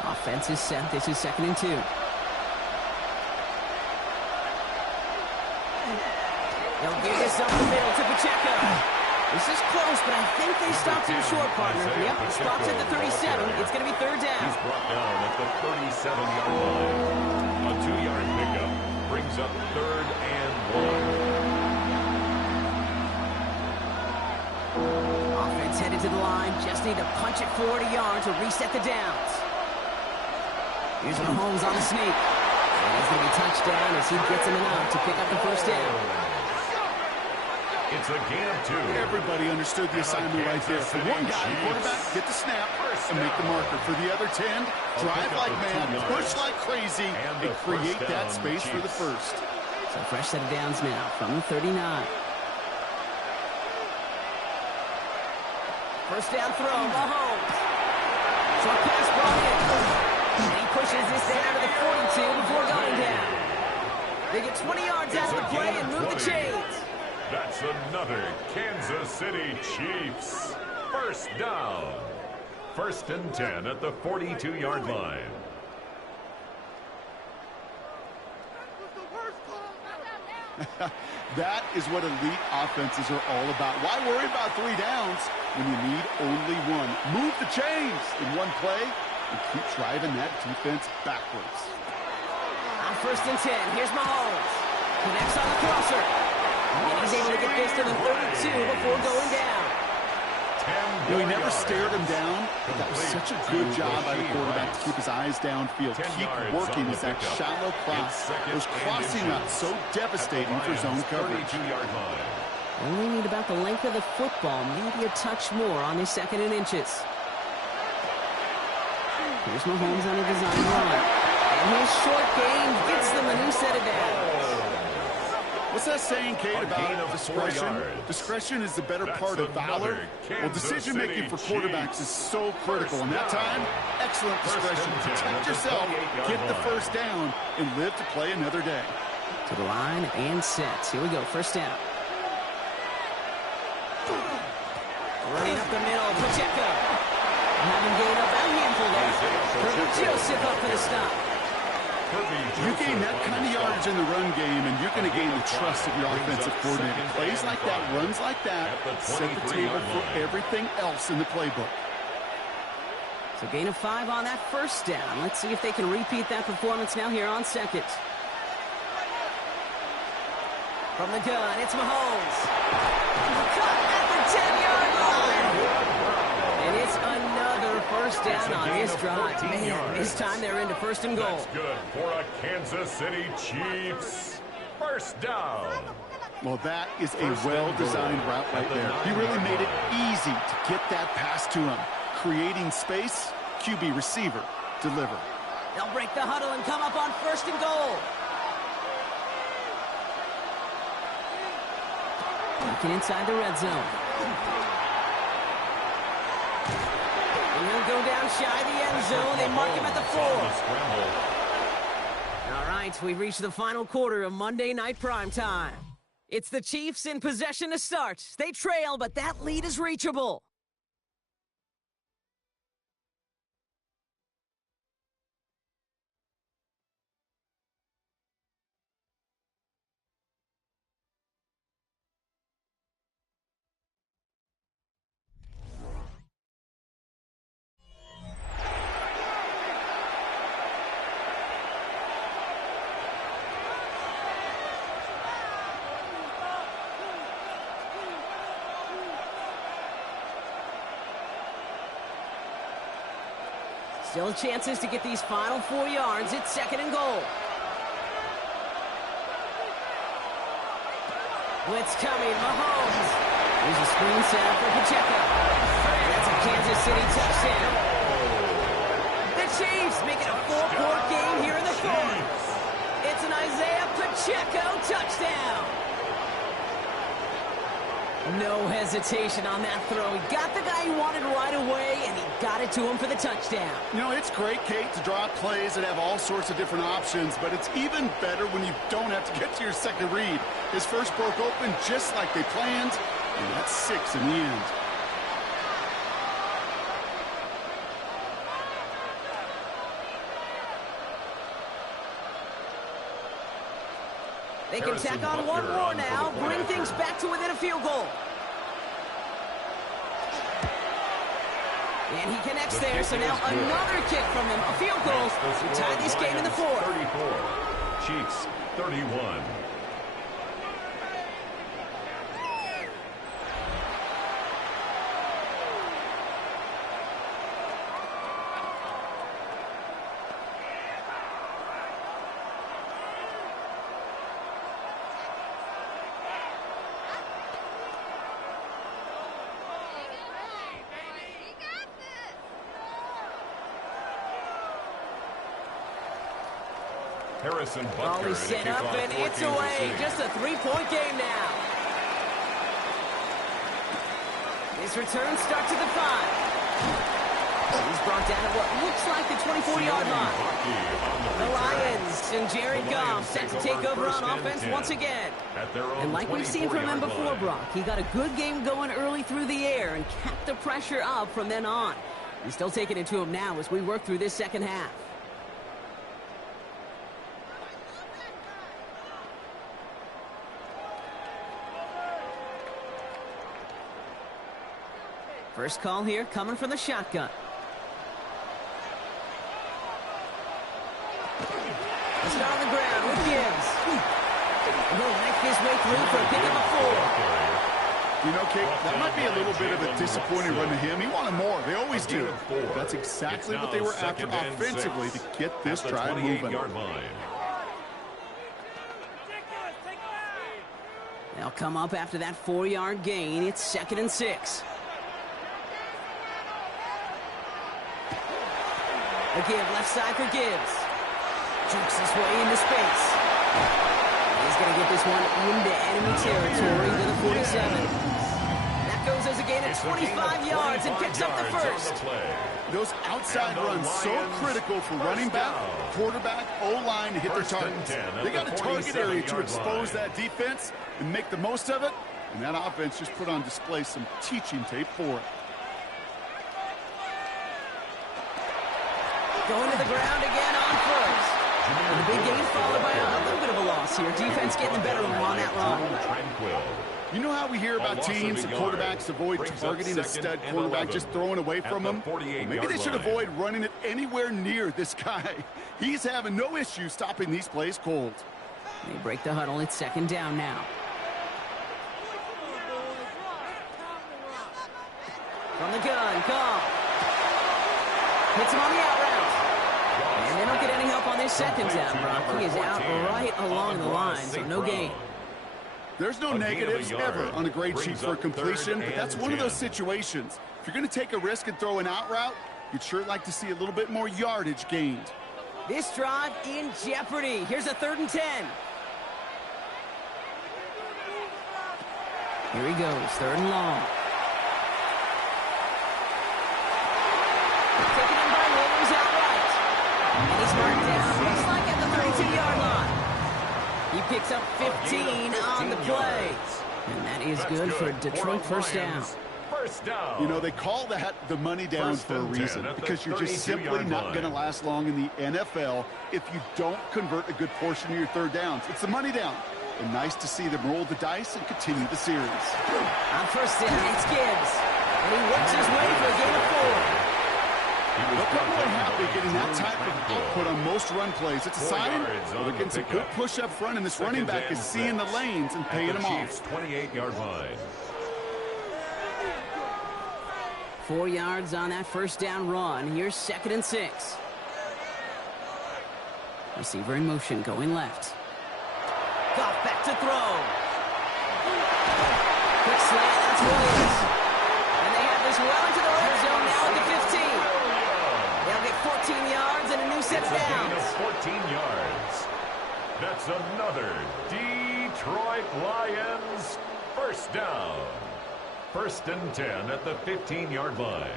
Offense is set. This is 2nd and 2. They'll give this up the middle to Pacheco. This is close, but I think they stopped him short, partner. Yep, spots at the 37. It's going to be 3rd down. He's brought down at the 37-yard line. A 2-yard pickup brings up 3rd and 1. Offense headed to the line. Just need to punch it 40 yards to reset the downs. Here's Mahomes on the sneak. And he's going to be touchdown as he gets him enough to pick up the 1st down. It's a gain of 2. Everybody understood the assignment right there. For one guy, the quarterback, get the snap and make the marker. For the other 10, drive like mad, push like crazy, and create that space for the 1st. So fresh set of downs now from the 39. 1st down throw, Mahomes. Short pass brought in. And he pushes this down to the 42 before going down. They get 20 yards out of the play and move the chains. That's another Kansas City Chiefs. 1st down. 1st and 10 at the 42-yard line. That is what elite offenses are all about. Why worry about 3 downs when you need only 1? Move the chains in one play and keep driving that defense backwards. On 1st and 10, here's Mahomes. Connects on the crosser. And he's able to get this to the 32 before going down. You know, he never stared him down, but that was such a good job by the quarterback to keep his eyes downfield. Keep working as that shallow cross. Those crossing routes so devastating for zone coverage. Only need about the length of the football, maybe a touch more on his 2nd and inches. Here's Mahomes on a design run. And his short game gets them a new set of downs. What's that saying, Kate, about discretion? Discretion is the better part of valor. Well, decision-making for quarterbacks is so critical. And that time, excellent discretion. Protect yourself, get the 1st down, and live to play another day. To the line and set. Here we go, 1st down. Running up the middle, Pacheco. Having gained up that handful there. Joseph up for the stop. You gain that kind of yardage in the run game, and you're going to gain the trust of your offensive coordinator. Plays like that, runs like that, set the table for everything else in the playbook. So gain of 5 on that first down. Let's see if they can repeat that performance now here on second. From the gun, it's Mahomes. Cut at the 10-yard line. And it's another first down on this drive. Man, this time they're into first and goal. That's good for a Kansas City Chiefs first down. Well, that is a well-designed route right there. He really made it easy to get that pass to him. Creating space, QB receiver, deliver. They'll break the huddle and come up on first and goal. Looking inside the red zone. And he'll go down shy of the end zone. They mark him at the 4. All right, we've reached the final quarter of Monday Night Primetime. It's the Chiefs in possession to start. They trail, but that lead is reachable. Still chances to get these final 4 yards. It's second and goal. Blitz coming, Mahomes. Here's a screen set for Pacheco. And that's a Kansas City touchdown. The Chiefs make it a 4-point game here in the 4th. It's an Isaiah Pacheco touchdown. No hesitation on that throw. He got the guy he wanted right away, and he got it to him for the touchdown. You know, it's great, Kate, to draw plays that have all sorts of different options, but it's even better when you don't have to get to your second read. His first broke open just like they planned, and that's 6 in the end. They can tack on one more now, bring things back to within a field goal. And he connects there, so now another kick from him, a field goal to tie this game in the 4th. 34, Chiefs 31. Harrison Ball is set up and it's away. Just a 3-point game now. His return starts at the 5. He's brought down at what looks like the 24-yard line. The Lions and Jared Goff set to take over on offense once again. And like we've seen from him before, Brock, he got a good game going early through the air and kept the pressure up from then on. He's still taking it to him now as we work through this second half. First call here coming from the shotgun. Let's start on the ground with Gibbs. He'll make his way through for a pick of the 4. You know, Kate, that might be a little bit of a disappointing run to him. He wanted more. They always do. That's exactly what they were after offensively to get this drive moving. They'll come up after that 4-yard gain. It's second and 6. A give left side for Gibbs. Jukes his way into space. He's going to get this one into enemy territory to the 47. That goes as a gain of 25 yards and picks up the first. Those outside runs so critical for running back, quarterback, O-line to hit their targets. They got a target area to expose that defense and make the most of it. And that offense just put on display some teaching tape for it. Going to the ground again on first. And the big gain followed by a little bit of a loss here. Defense getting the better of them on that run. You know how we hear about teams and quarterbacks avoid targeting a stud quarterback, just throwing away from him? Maybe they should avoid running it anywhere near this guy. He's having no issue stopping these plays cold. They break the huddle. It's second down now. From the gun, Goff. Hits him on the out route. And they don't get any help on this second down, Brock. He is out right along the line, so no gain. There's no negatives ever on a grade sheet for completion, but that's one of those situations. If you're going to take a risk and throw an out route, you'd sure like to see a little bit more yardage gained. This drive in jeopardy. Here's a 3rd and 10. Here he goes, 3rd and long. Taken in by Williams outright. And he's marked down, looks like at the 32-yard line. He picks up 15 on the play. And that is good for Detroit first down. You know, they call that the money down for a reason, because you're just simply not going to last long in the NFL if you don't convert a good portion of your 3rd downs. It's the money down. And nice to see them roll the dice and continue the series. On first down, it's Gibbs. And he works his way for a gain of 4. They'll come away happy getting that type of output on most run plays. It's a sign they're getting some good push up front, and this running back is seeing the lanes and paying them off. 28-yard line. 4 yards on that first down run. Here's 2nd and 6. Receiver in motion, going left. Goff back to throw. Quick slant, that's Williams. And they have this well into the red zone now at the 15. They'll get 14 yards and a new set of downs. 14 yards. That's another Detroit Lions first down. 1st and 10 at the 15-yard line.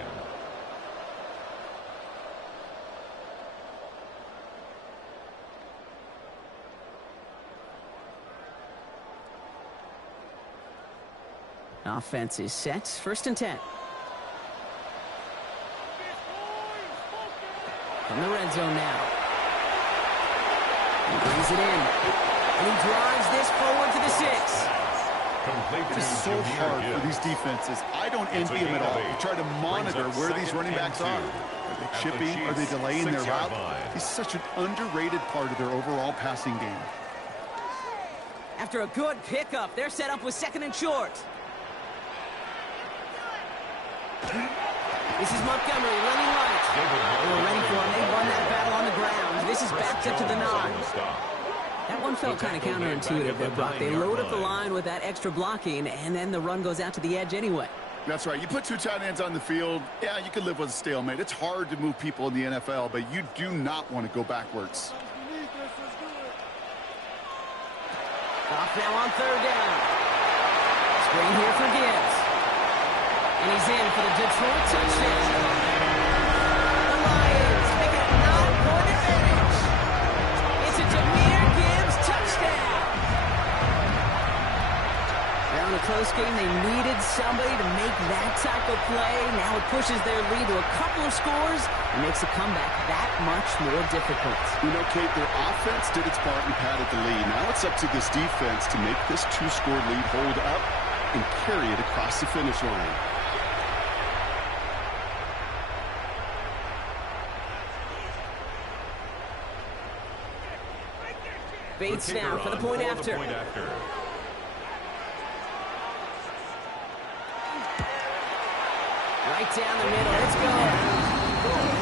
Offense is set. 1st and 10. From the red zone now. He brings it in. And he drives this forward to the 6. It is so hard for these defenses. I don't envy them at all. You try to monitor where these running backs are. Are they chipping? Are they delaying their route? He's such an underrated part of their overall passing game. After a good pickup, they're set up with 2nd and short. This is Montgomery running right. They were ready for him. They won that battle on the ground. This is backed up to the 9. That one felt kind of counterintuitive there, Brock. They load up the line with that extra blocking, and then the run goes out to the edge anyway. That's right. You put 2 tight ends on the field, yeah, you can live with a stalemate. It's hard to move people in the NFL, but you do not want to go backwards. Off now on 3rd down. Screen here for Gibbs. And he's in for the Detroit touchdown. The Lions make it a 9-point advantage. It's a Jahmyr Gibbs touchdown. Now in a close game, they needed somebody to make that type of play. Now it pushes their lead to a couple of scores and makes a comeback that much more difficult. You know, Kate, their offense did its part and padded the lead. Now it's up to this defense to make this 2-score lead hold up and carry it across the finish line. Bates now for the point after. Right down the middle. Let's go.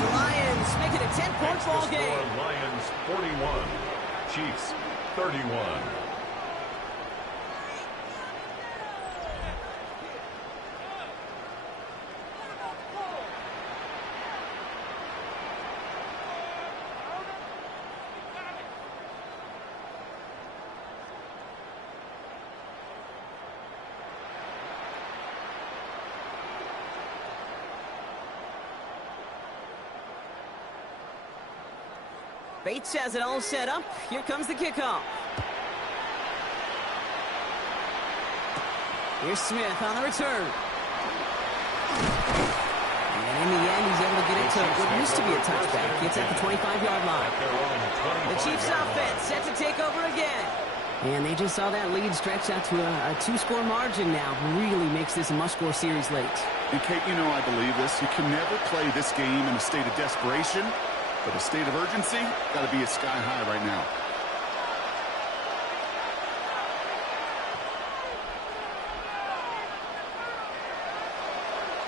The Lions make it a 10-point ball game. Lions 41, Chiefs 31. Bates has it all set up. Here comes the kickoff. Here's Smith on the return. And in the end, he's able to get it to what used to be a touchback. It's at the 25-yard line. The Chiefs offense set to take over again. And they just saw that lead stretch out to a two-score margin now. Really makes this a must-score series late. And Kate, you know I believe this. You can never play this game in a state of desperation, but a state of urgency got to be sky high right now.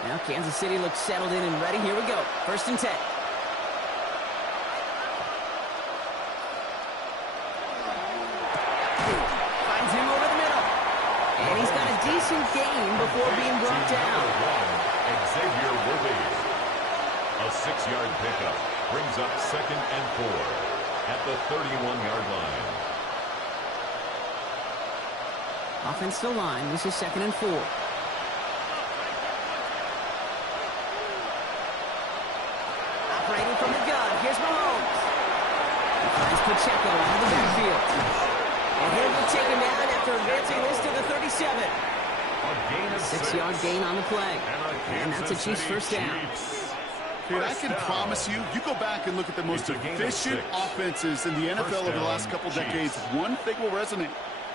Now Kansas City looks settled in and ready. Here we go. 1st and 10. Finds him over the middle. And he's got a decent gain before being brought down. Xavier Worthy. A 6-yard pickup brings up 2nd and 4 at the 31-yard line. Offense to line. This is 2nd and 4. Operating from the gun. Here's Mahomes. He finds Pacheco out of the backfield. And he'll be taken down after advancing this to the 37. A 6-yard gain on the play. And that's a Chiefs first down. Dude, I can promise you, you go back and look at the most efficient offenses in the NFL over the last couple decades, one thing will resonate.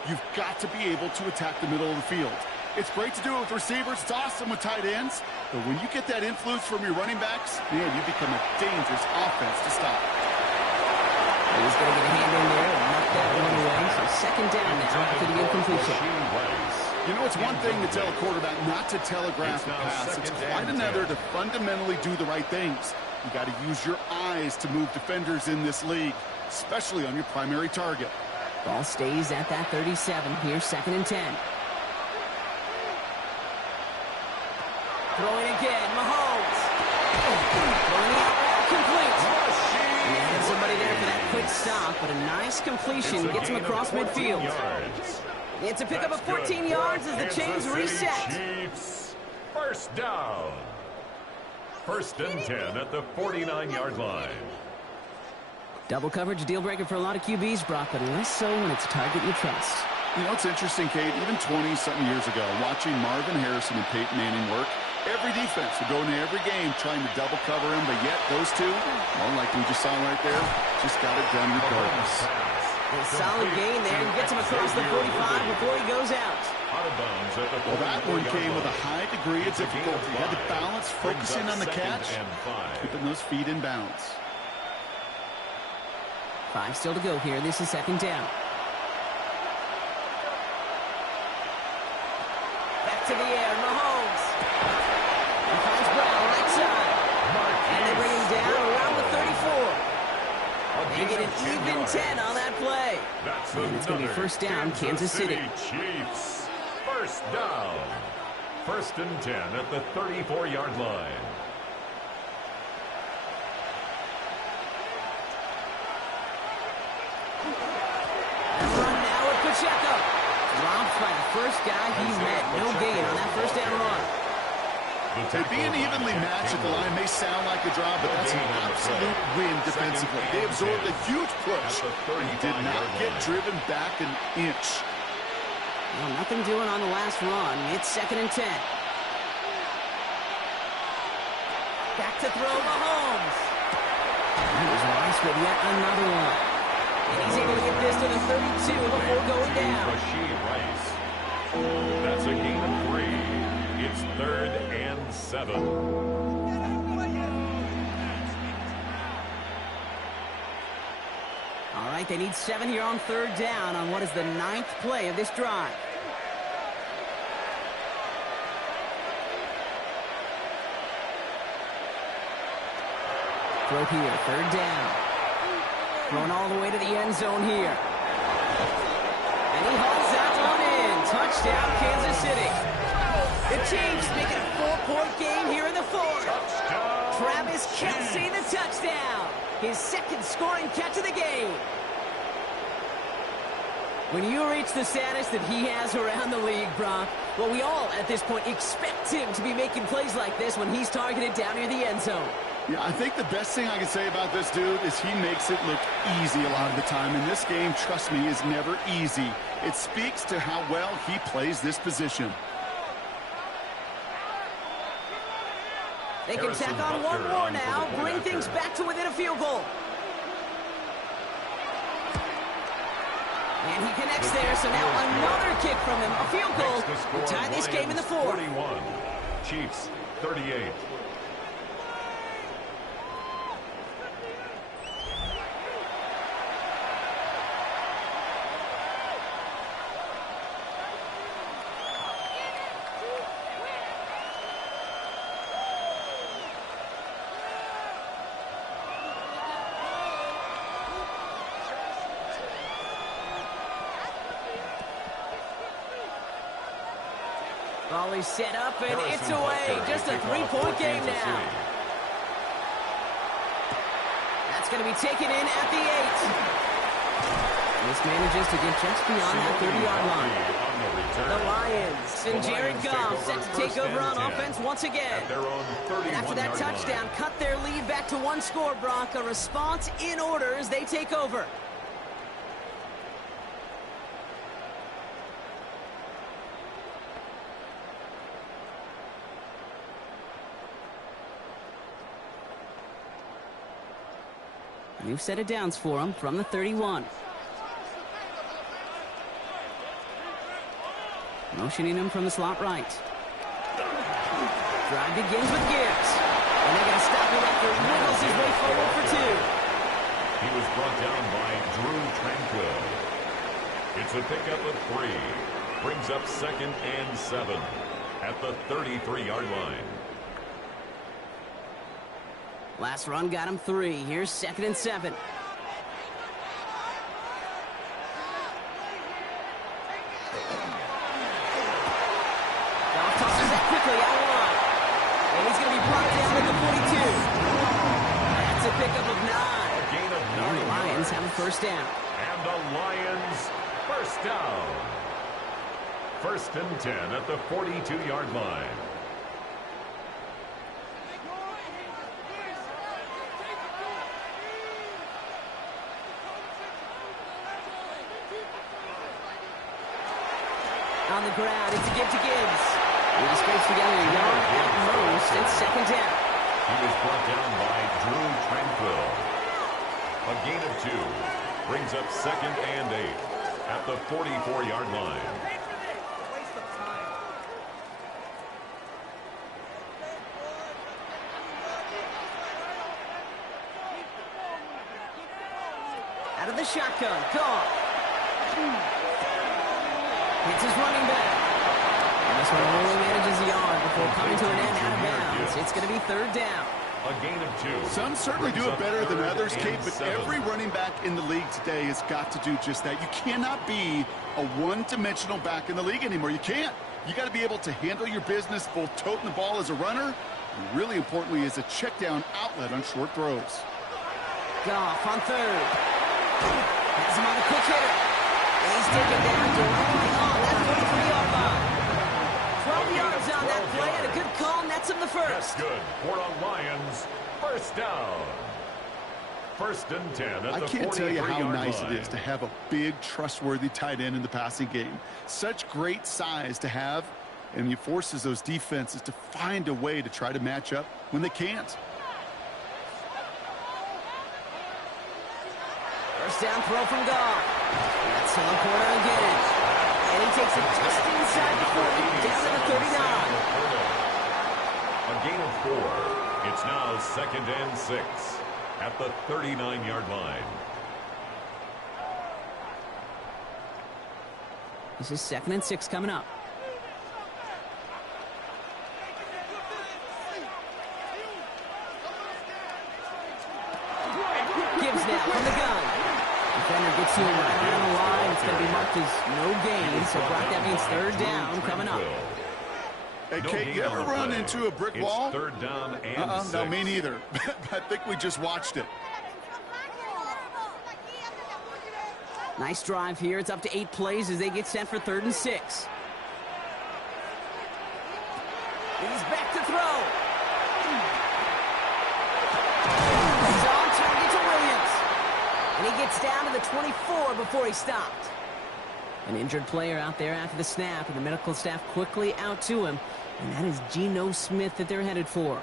You've got to be able to attack the middle of the field. It's great to do it with receivers. It's awesome with tight ends. But when you get that influence from your running backs, man, you become a dangerous offense to stop. He's going to get a hand in there and knock that one away. So 2nd down now after the incompletion. You know, it's one thing to tell a quarterback not to telegraph a pass. It's quite another to fundamentally do the right things. You got to use your eyes to move defenders in this league, especially on your primary target. Ball stays at that 37. Here's 2nd and 10. Throwing again, Mahomes. Throwing the out complete. And somebody there for that quick stop, but a nice completion gets him across midfield. It's a pickup of 14 yards as the chains reset. Chiefs, 1st down. 1st and 10 at the 49-yard line. Double coverage, deal breaker for a lot of QBs, Brock, but less so when it's a target you trust. You know, it's interesting, Kate, even 20-something years ago, watching Marvin Harrison and Peyton Manning work, every defense would go into every game trying to double cover him, but yet those two, well, like we just saw right there, just got it done regardless. A solid gain there and gets him across the 45 before he goes out. Well, that one came with a high degree of difficulty. He had to balance, focusing on the catch, keeping those feet in bounds. 5 still to go here. This is 2nd down. Back to the air, Mahomes. He finds Brown right side. And they bring him down around the 34. They get an even 10 on that play. And it's going to be 1st down, Kansas City. Chiefs, 1st down. 1st and 10 at the 34-yard line. Run now with Pacheco. Dropped by the first guy he met. No gain on that 1st down run. Being evenly matched at the line may sound like a draw, but that's an absolute win defensively. They absorbed a huge push and did not get driven back an inch. Well, nothing doing on the last run. It's 2nd and 10. Back to throw Mahomes. He was Rice with yet another one. And he's able to get this to the 32 before going down. That's a gain of 3. It's 3rd and 7. All right, they need 7 here on 3rd down on what is the 9th play of this drive. Throw here, 3rd down. Throwing all the way to the end zone here. And he hauls that one in. Touchdown, Kansas City. The Chiefs making a 4-point game here in the 4th. Travis Kelce, the touchdown. His 2nd scoring catch of the game. When you reach the status that he has around the league, Brock, well, we all, at this point, expect him to be making plays like this when he's targeted down near the end zone. Yeah, I think the best thing I can say about this dude is he makes it look easy a lot of the time. And this game, trust me, is never easy. It speaks to how well he plays this position. They can tack on one more now, bring things back to within a field goal. And he connects there, so now another kick from him. A field goal to tie this game in the fourth. 41, Chiefs 38. Volley set up, and it's away. Just a three-point game now. That's going to be taken in at the 8. This manages to get just beyond that 30-yard line. The Lions and Jared Goff set to take over on offense once again. And after that touchdown, cut their lead back to one score, Brock. A response in order as they take over. New set of downs for him from the 31. Motioning him from the slot right. Drive begins with Gibbs. And they're going to stop him after he wiggles his way forward for 2. He was brought down by Drew Tranquill. It's a pickup of 3. Brings up 2nd and 7 at the 33-yard line. Last run got him 3. Here's 2nd and 7. Goff tosses that quickly out wide. And he's going to be brought down at the 42. That's a pickup of 9. A gain of 9. And the Lions have a first down. And the Lions first down. 1st and 10 at the 42-yard line. On the ground, it's a give to Gibbs. He scrapes together a yard at most. It's 2nd down. He was brought down by Drew Tranquill. A gain of 2. Brings up 2nd and 8 at the 44-yard line. Out of the shotgun, Goff. It's his running back. And this one only manages a yard before coming to an end out of bounds. It's going to be 3rd down. A gain of 2. Some certainly do it better than others, Kate, but every running back in the league today has got to do just that. You cannot be a one-dimensional back in the league anymore. You can't. You got to be able to handle your business, both toting the ball as a runner, and really importantly as a check-down outlet on short throws. Goff on 3rd. Has him on a quick hitter. And he's taken down directly on that 43-yard line. 12 yards on that play, and a good call nets him the first. That's good for the Lions. First down. 1st and 10 at the 43-yard line. I can't tell you how nice it is to have a big, trustworthy tight end in the passing game. Such great size to have, and he forces those defenses to find a way to try to match up when they can't. First down throw from Goff. That's on the corner again. And he takes it just inside the 40, down to the 39. A gain of 4. It's now 2nd and 6 at the 39-yard line. This is 2nd and 6 coming up. Gibbs now from the gun. Defender gets to him right around the line. It's going to be marked as no gain. So, Brock, that means 3rd down coming up. Hey, Kate, you ever run into a brick wall? 3rd down and 6. No, me neither. I think we just watched it. Nice drive here. It's up to 8 plays as they get set for 3rd and 6. He's back to throw. He's on target to Williams. And he gets down to the 24 before he stopped. An injured player out there after the snap, and the medical staff quickly out to him. And that is Geno Smith that they're headed for.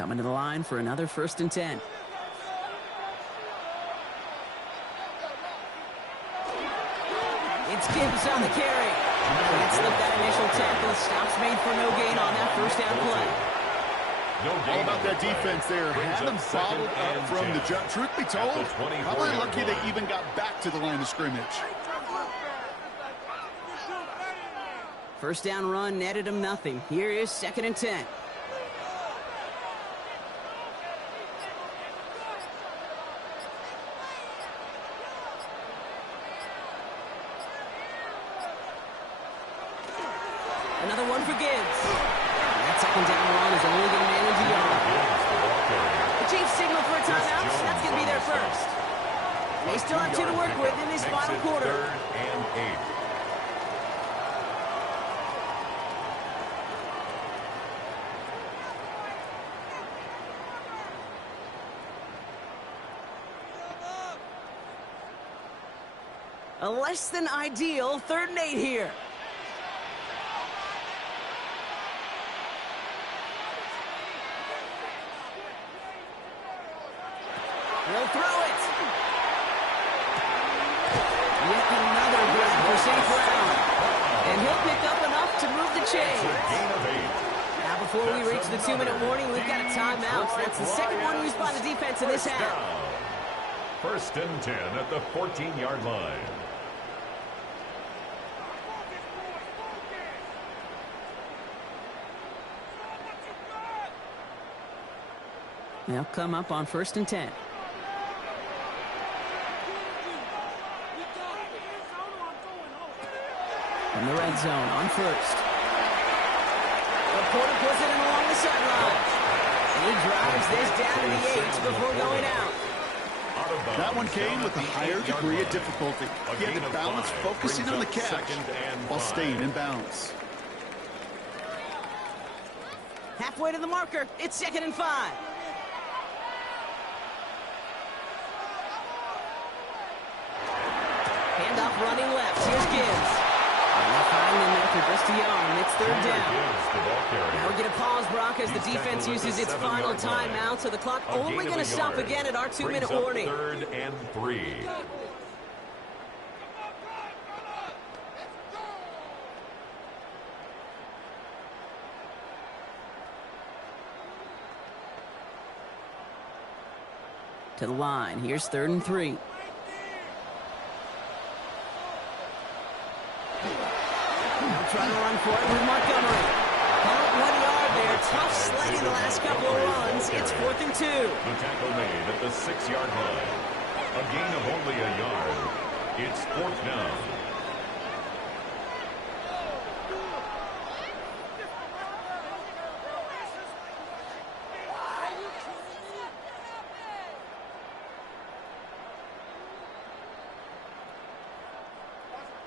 Coming to the line for another 1st and 10. It's Gibbs on the carry. Can't slip that initial tackle. Stops made for no gain on that 1st down play. All about that defense there. Have them bottled up from the jump. Truth be told, probably lucky they even got back to the line of scrimmage. 1st down run netted him nothing. Here is 2nd and 10. Another one for Gibbs. That 2nd down run is only going to manage a yard. The Chiefs signal for a timeout, so that's going to be their first. They still have 2 to work with in this final quarter. 3rd and 8. A less than ideal 3rd and 8 here. He'll throw it. Yet another grab for St. Brown. And he'll pick up enough to move the chains. Now before we reach the 2-minute warning, we've got a timeout. That's the 2nd one used by the defense in this half. 1st and 10 at the 14-yard line. They'll come up on 1st and 10. In the red zone on 1st. The Porter puts it in along the sideline. He drives this down to the 8 before going out. That one came with a higher degree of difficulty. He had to balance focusing on the catch while staying in bounds. Halfway to the marker. It's 2nd and 5. Handoff running left. Here's Gibbs. Finding him after just a yard. It's 3rd down. Now we get a pause, Brock, as the defense uses its final timeout, so the clock only going to stop again at our 2-minute warning. 3rd and 3. To the line. Here's 3rd and 3. Trying to run for it with Montgomery. About 1 yard there. Tough sledding the last couple of runs. It's 4th and 2. The tackle made at the 6-yard line. A gain of only a yard. It's 4th down.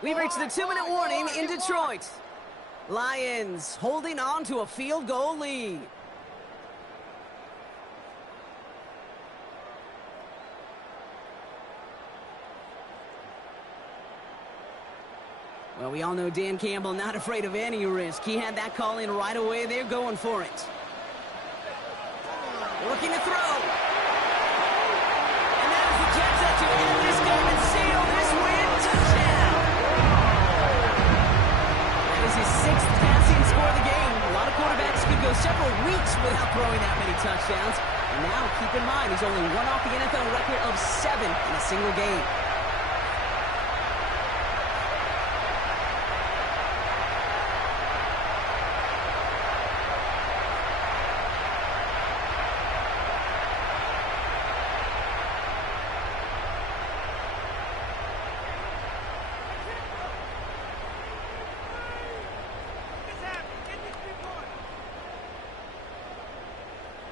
We've reached the 2-minute warning in Detroit. Lions holding on to a field goal lead. Well, we all know Dan Campbell not afraid of any risk. He had that call in right away. They're going for it. Looking to throw. And that is the catch that to end this game and seal this win. Touchdown. That is his 6th passing score of the game. A lot of quarterbacks could go several weeks without throwing that many touchdowns. And now, keep in mind, he's only one off the NFL record of 7 in a single game.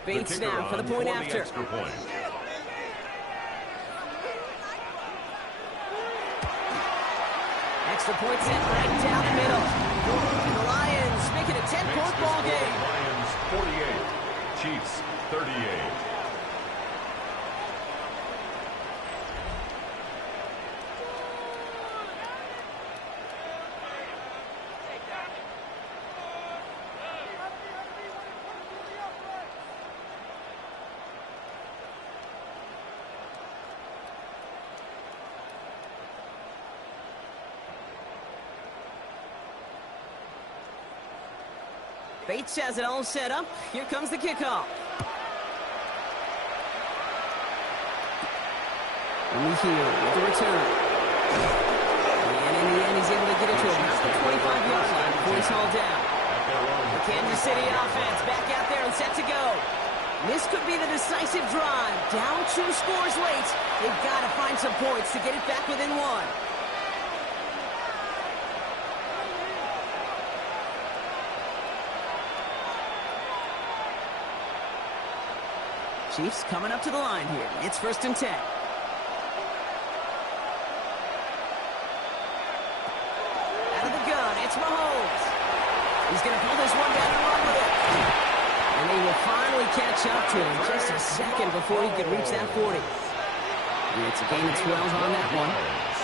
Bates now for the point after. Extra point. Extra point sent right down the middle. And the Lions make it a 10-point ball game. Lions 48, Chiefs 38. Bates has it all set up. Here comes the kickoff. Only here with the return. And in the end, he's able to get it to about the 25-yard line before he's hauled down. The Kansas City offense back out there and set to go. This could be the decisive drive. Down 2 scores late. They've got to find some points to get it back within 1. Chiefs coming up to the line here. It's 1st and 10. Out of the gun, it's Mahomes. He's going to pull this one down and run with it. And they will finally catch up to him just a second before he could reach that 40. It's a gain of 12 on that one.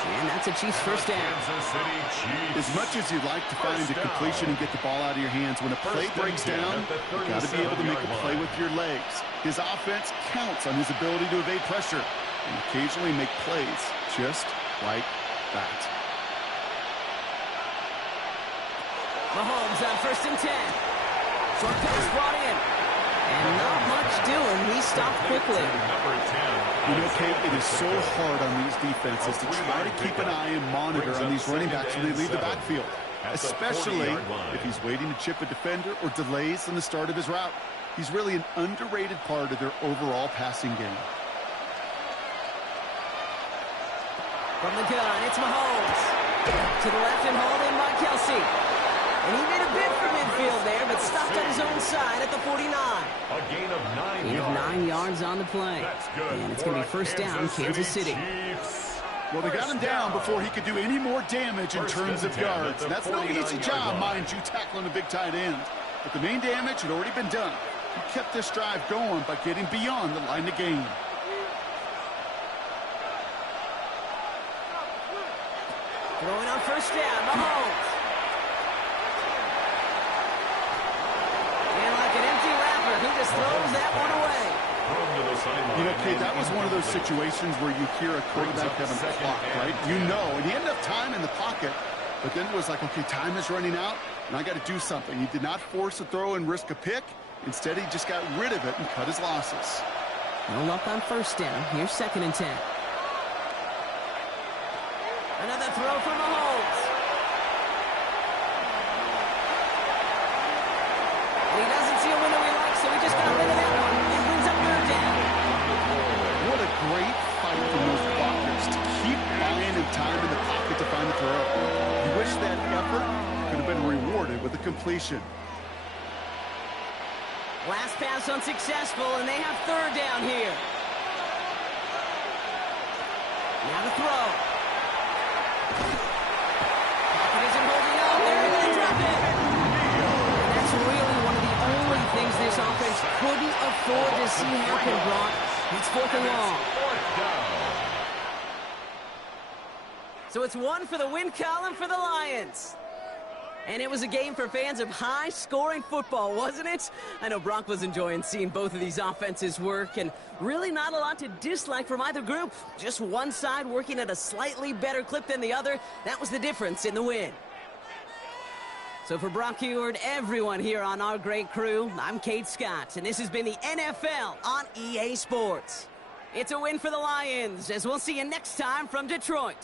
And that's a Chiefs first down. As much as you'd like to find a completion and get the ball out of your hands, when a play breaks down, you've got to be able to make a play with your legs. His offense counts on his ability to evade pressure and occasionally make plays just like that. Mahomes on 1st and 10. Short pass brought in. And not much doing. He stopped quickly. You know, Kate, it is so hard on these defenses to try to keep an eye and monitor on these running backs when they leave the backfield, especially if he's waiting to chip a defender or delays in the start of his route. He's really an underrated part of their overall passing game. From the gun, it's Mahomes. To the left and hauled in by Kelsey. And he made a bid for midfield there, but stopped on his own side at the 49. A gain of 9 gain yards. of 9 yards on the play. And it's going to be first down, Kansas City. Well, they got him down before he could do any more damage in terms of yards. And that's no easy job, mind you, tackling a big tight end. But the main damage had already been done. He kept this drive going by getting beyond the line of game. Throwing on first down, Mahomes. And like an empty wrapper, he just throws that one away. You know, Kate, that was one of those situations where you hear a quarterback having a clock, right? You know, and he had enough time in the pocket, but then it was like, okay, time is running out, and I got to do something. He did not force a throw and risk a pick. Instead, he just got rid of it and cut his losses. No luck on first down. Here's 2nd and 10. Another throw for Mahomes. And he doesn't see a window he likes, so he just got rid of that one. It brings up 3rd down. What a great fight from those blockers to keep buying him time in the pocket to find the throw. You wish that effort could have been rewarded with a completion. Last pass unsuccessful, and they have 3rd down here. Now the throw. Pocket isn't holding up. They're going to drop it. And that's really one of the only things this offense couldn't afford to see happen, Brock. It's 4th and long. So it's 1 for the win column for the Lions. And it was a game for fans of high-scoring football, wasn't it? I know Brock was enjoying seeing both of these offenses work, and really not a lot to dislike from either group. Just one side working at a slightly better clip than the other. That was the difference in the win. So for Brock Heward, everyone here on our great crew, I'm Kate Scott, and this has been the NFL on EA Sports. It's a win for the Lions, as we'll see you next time from Detroit.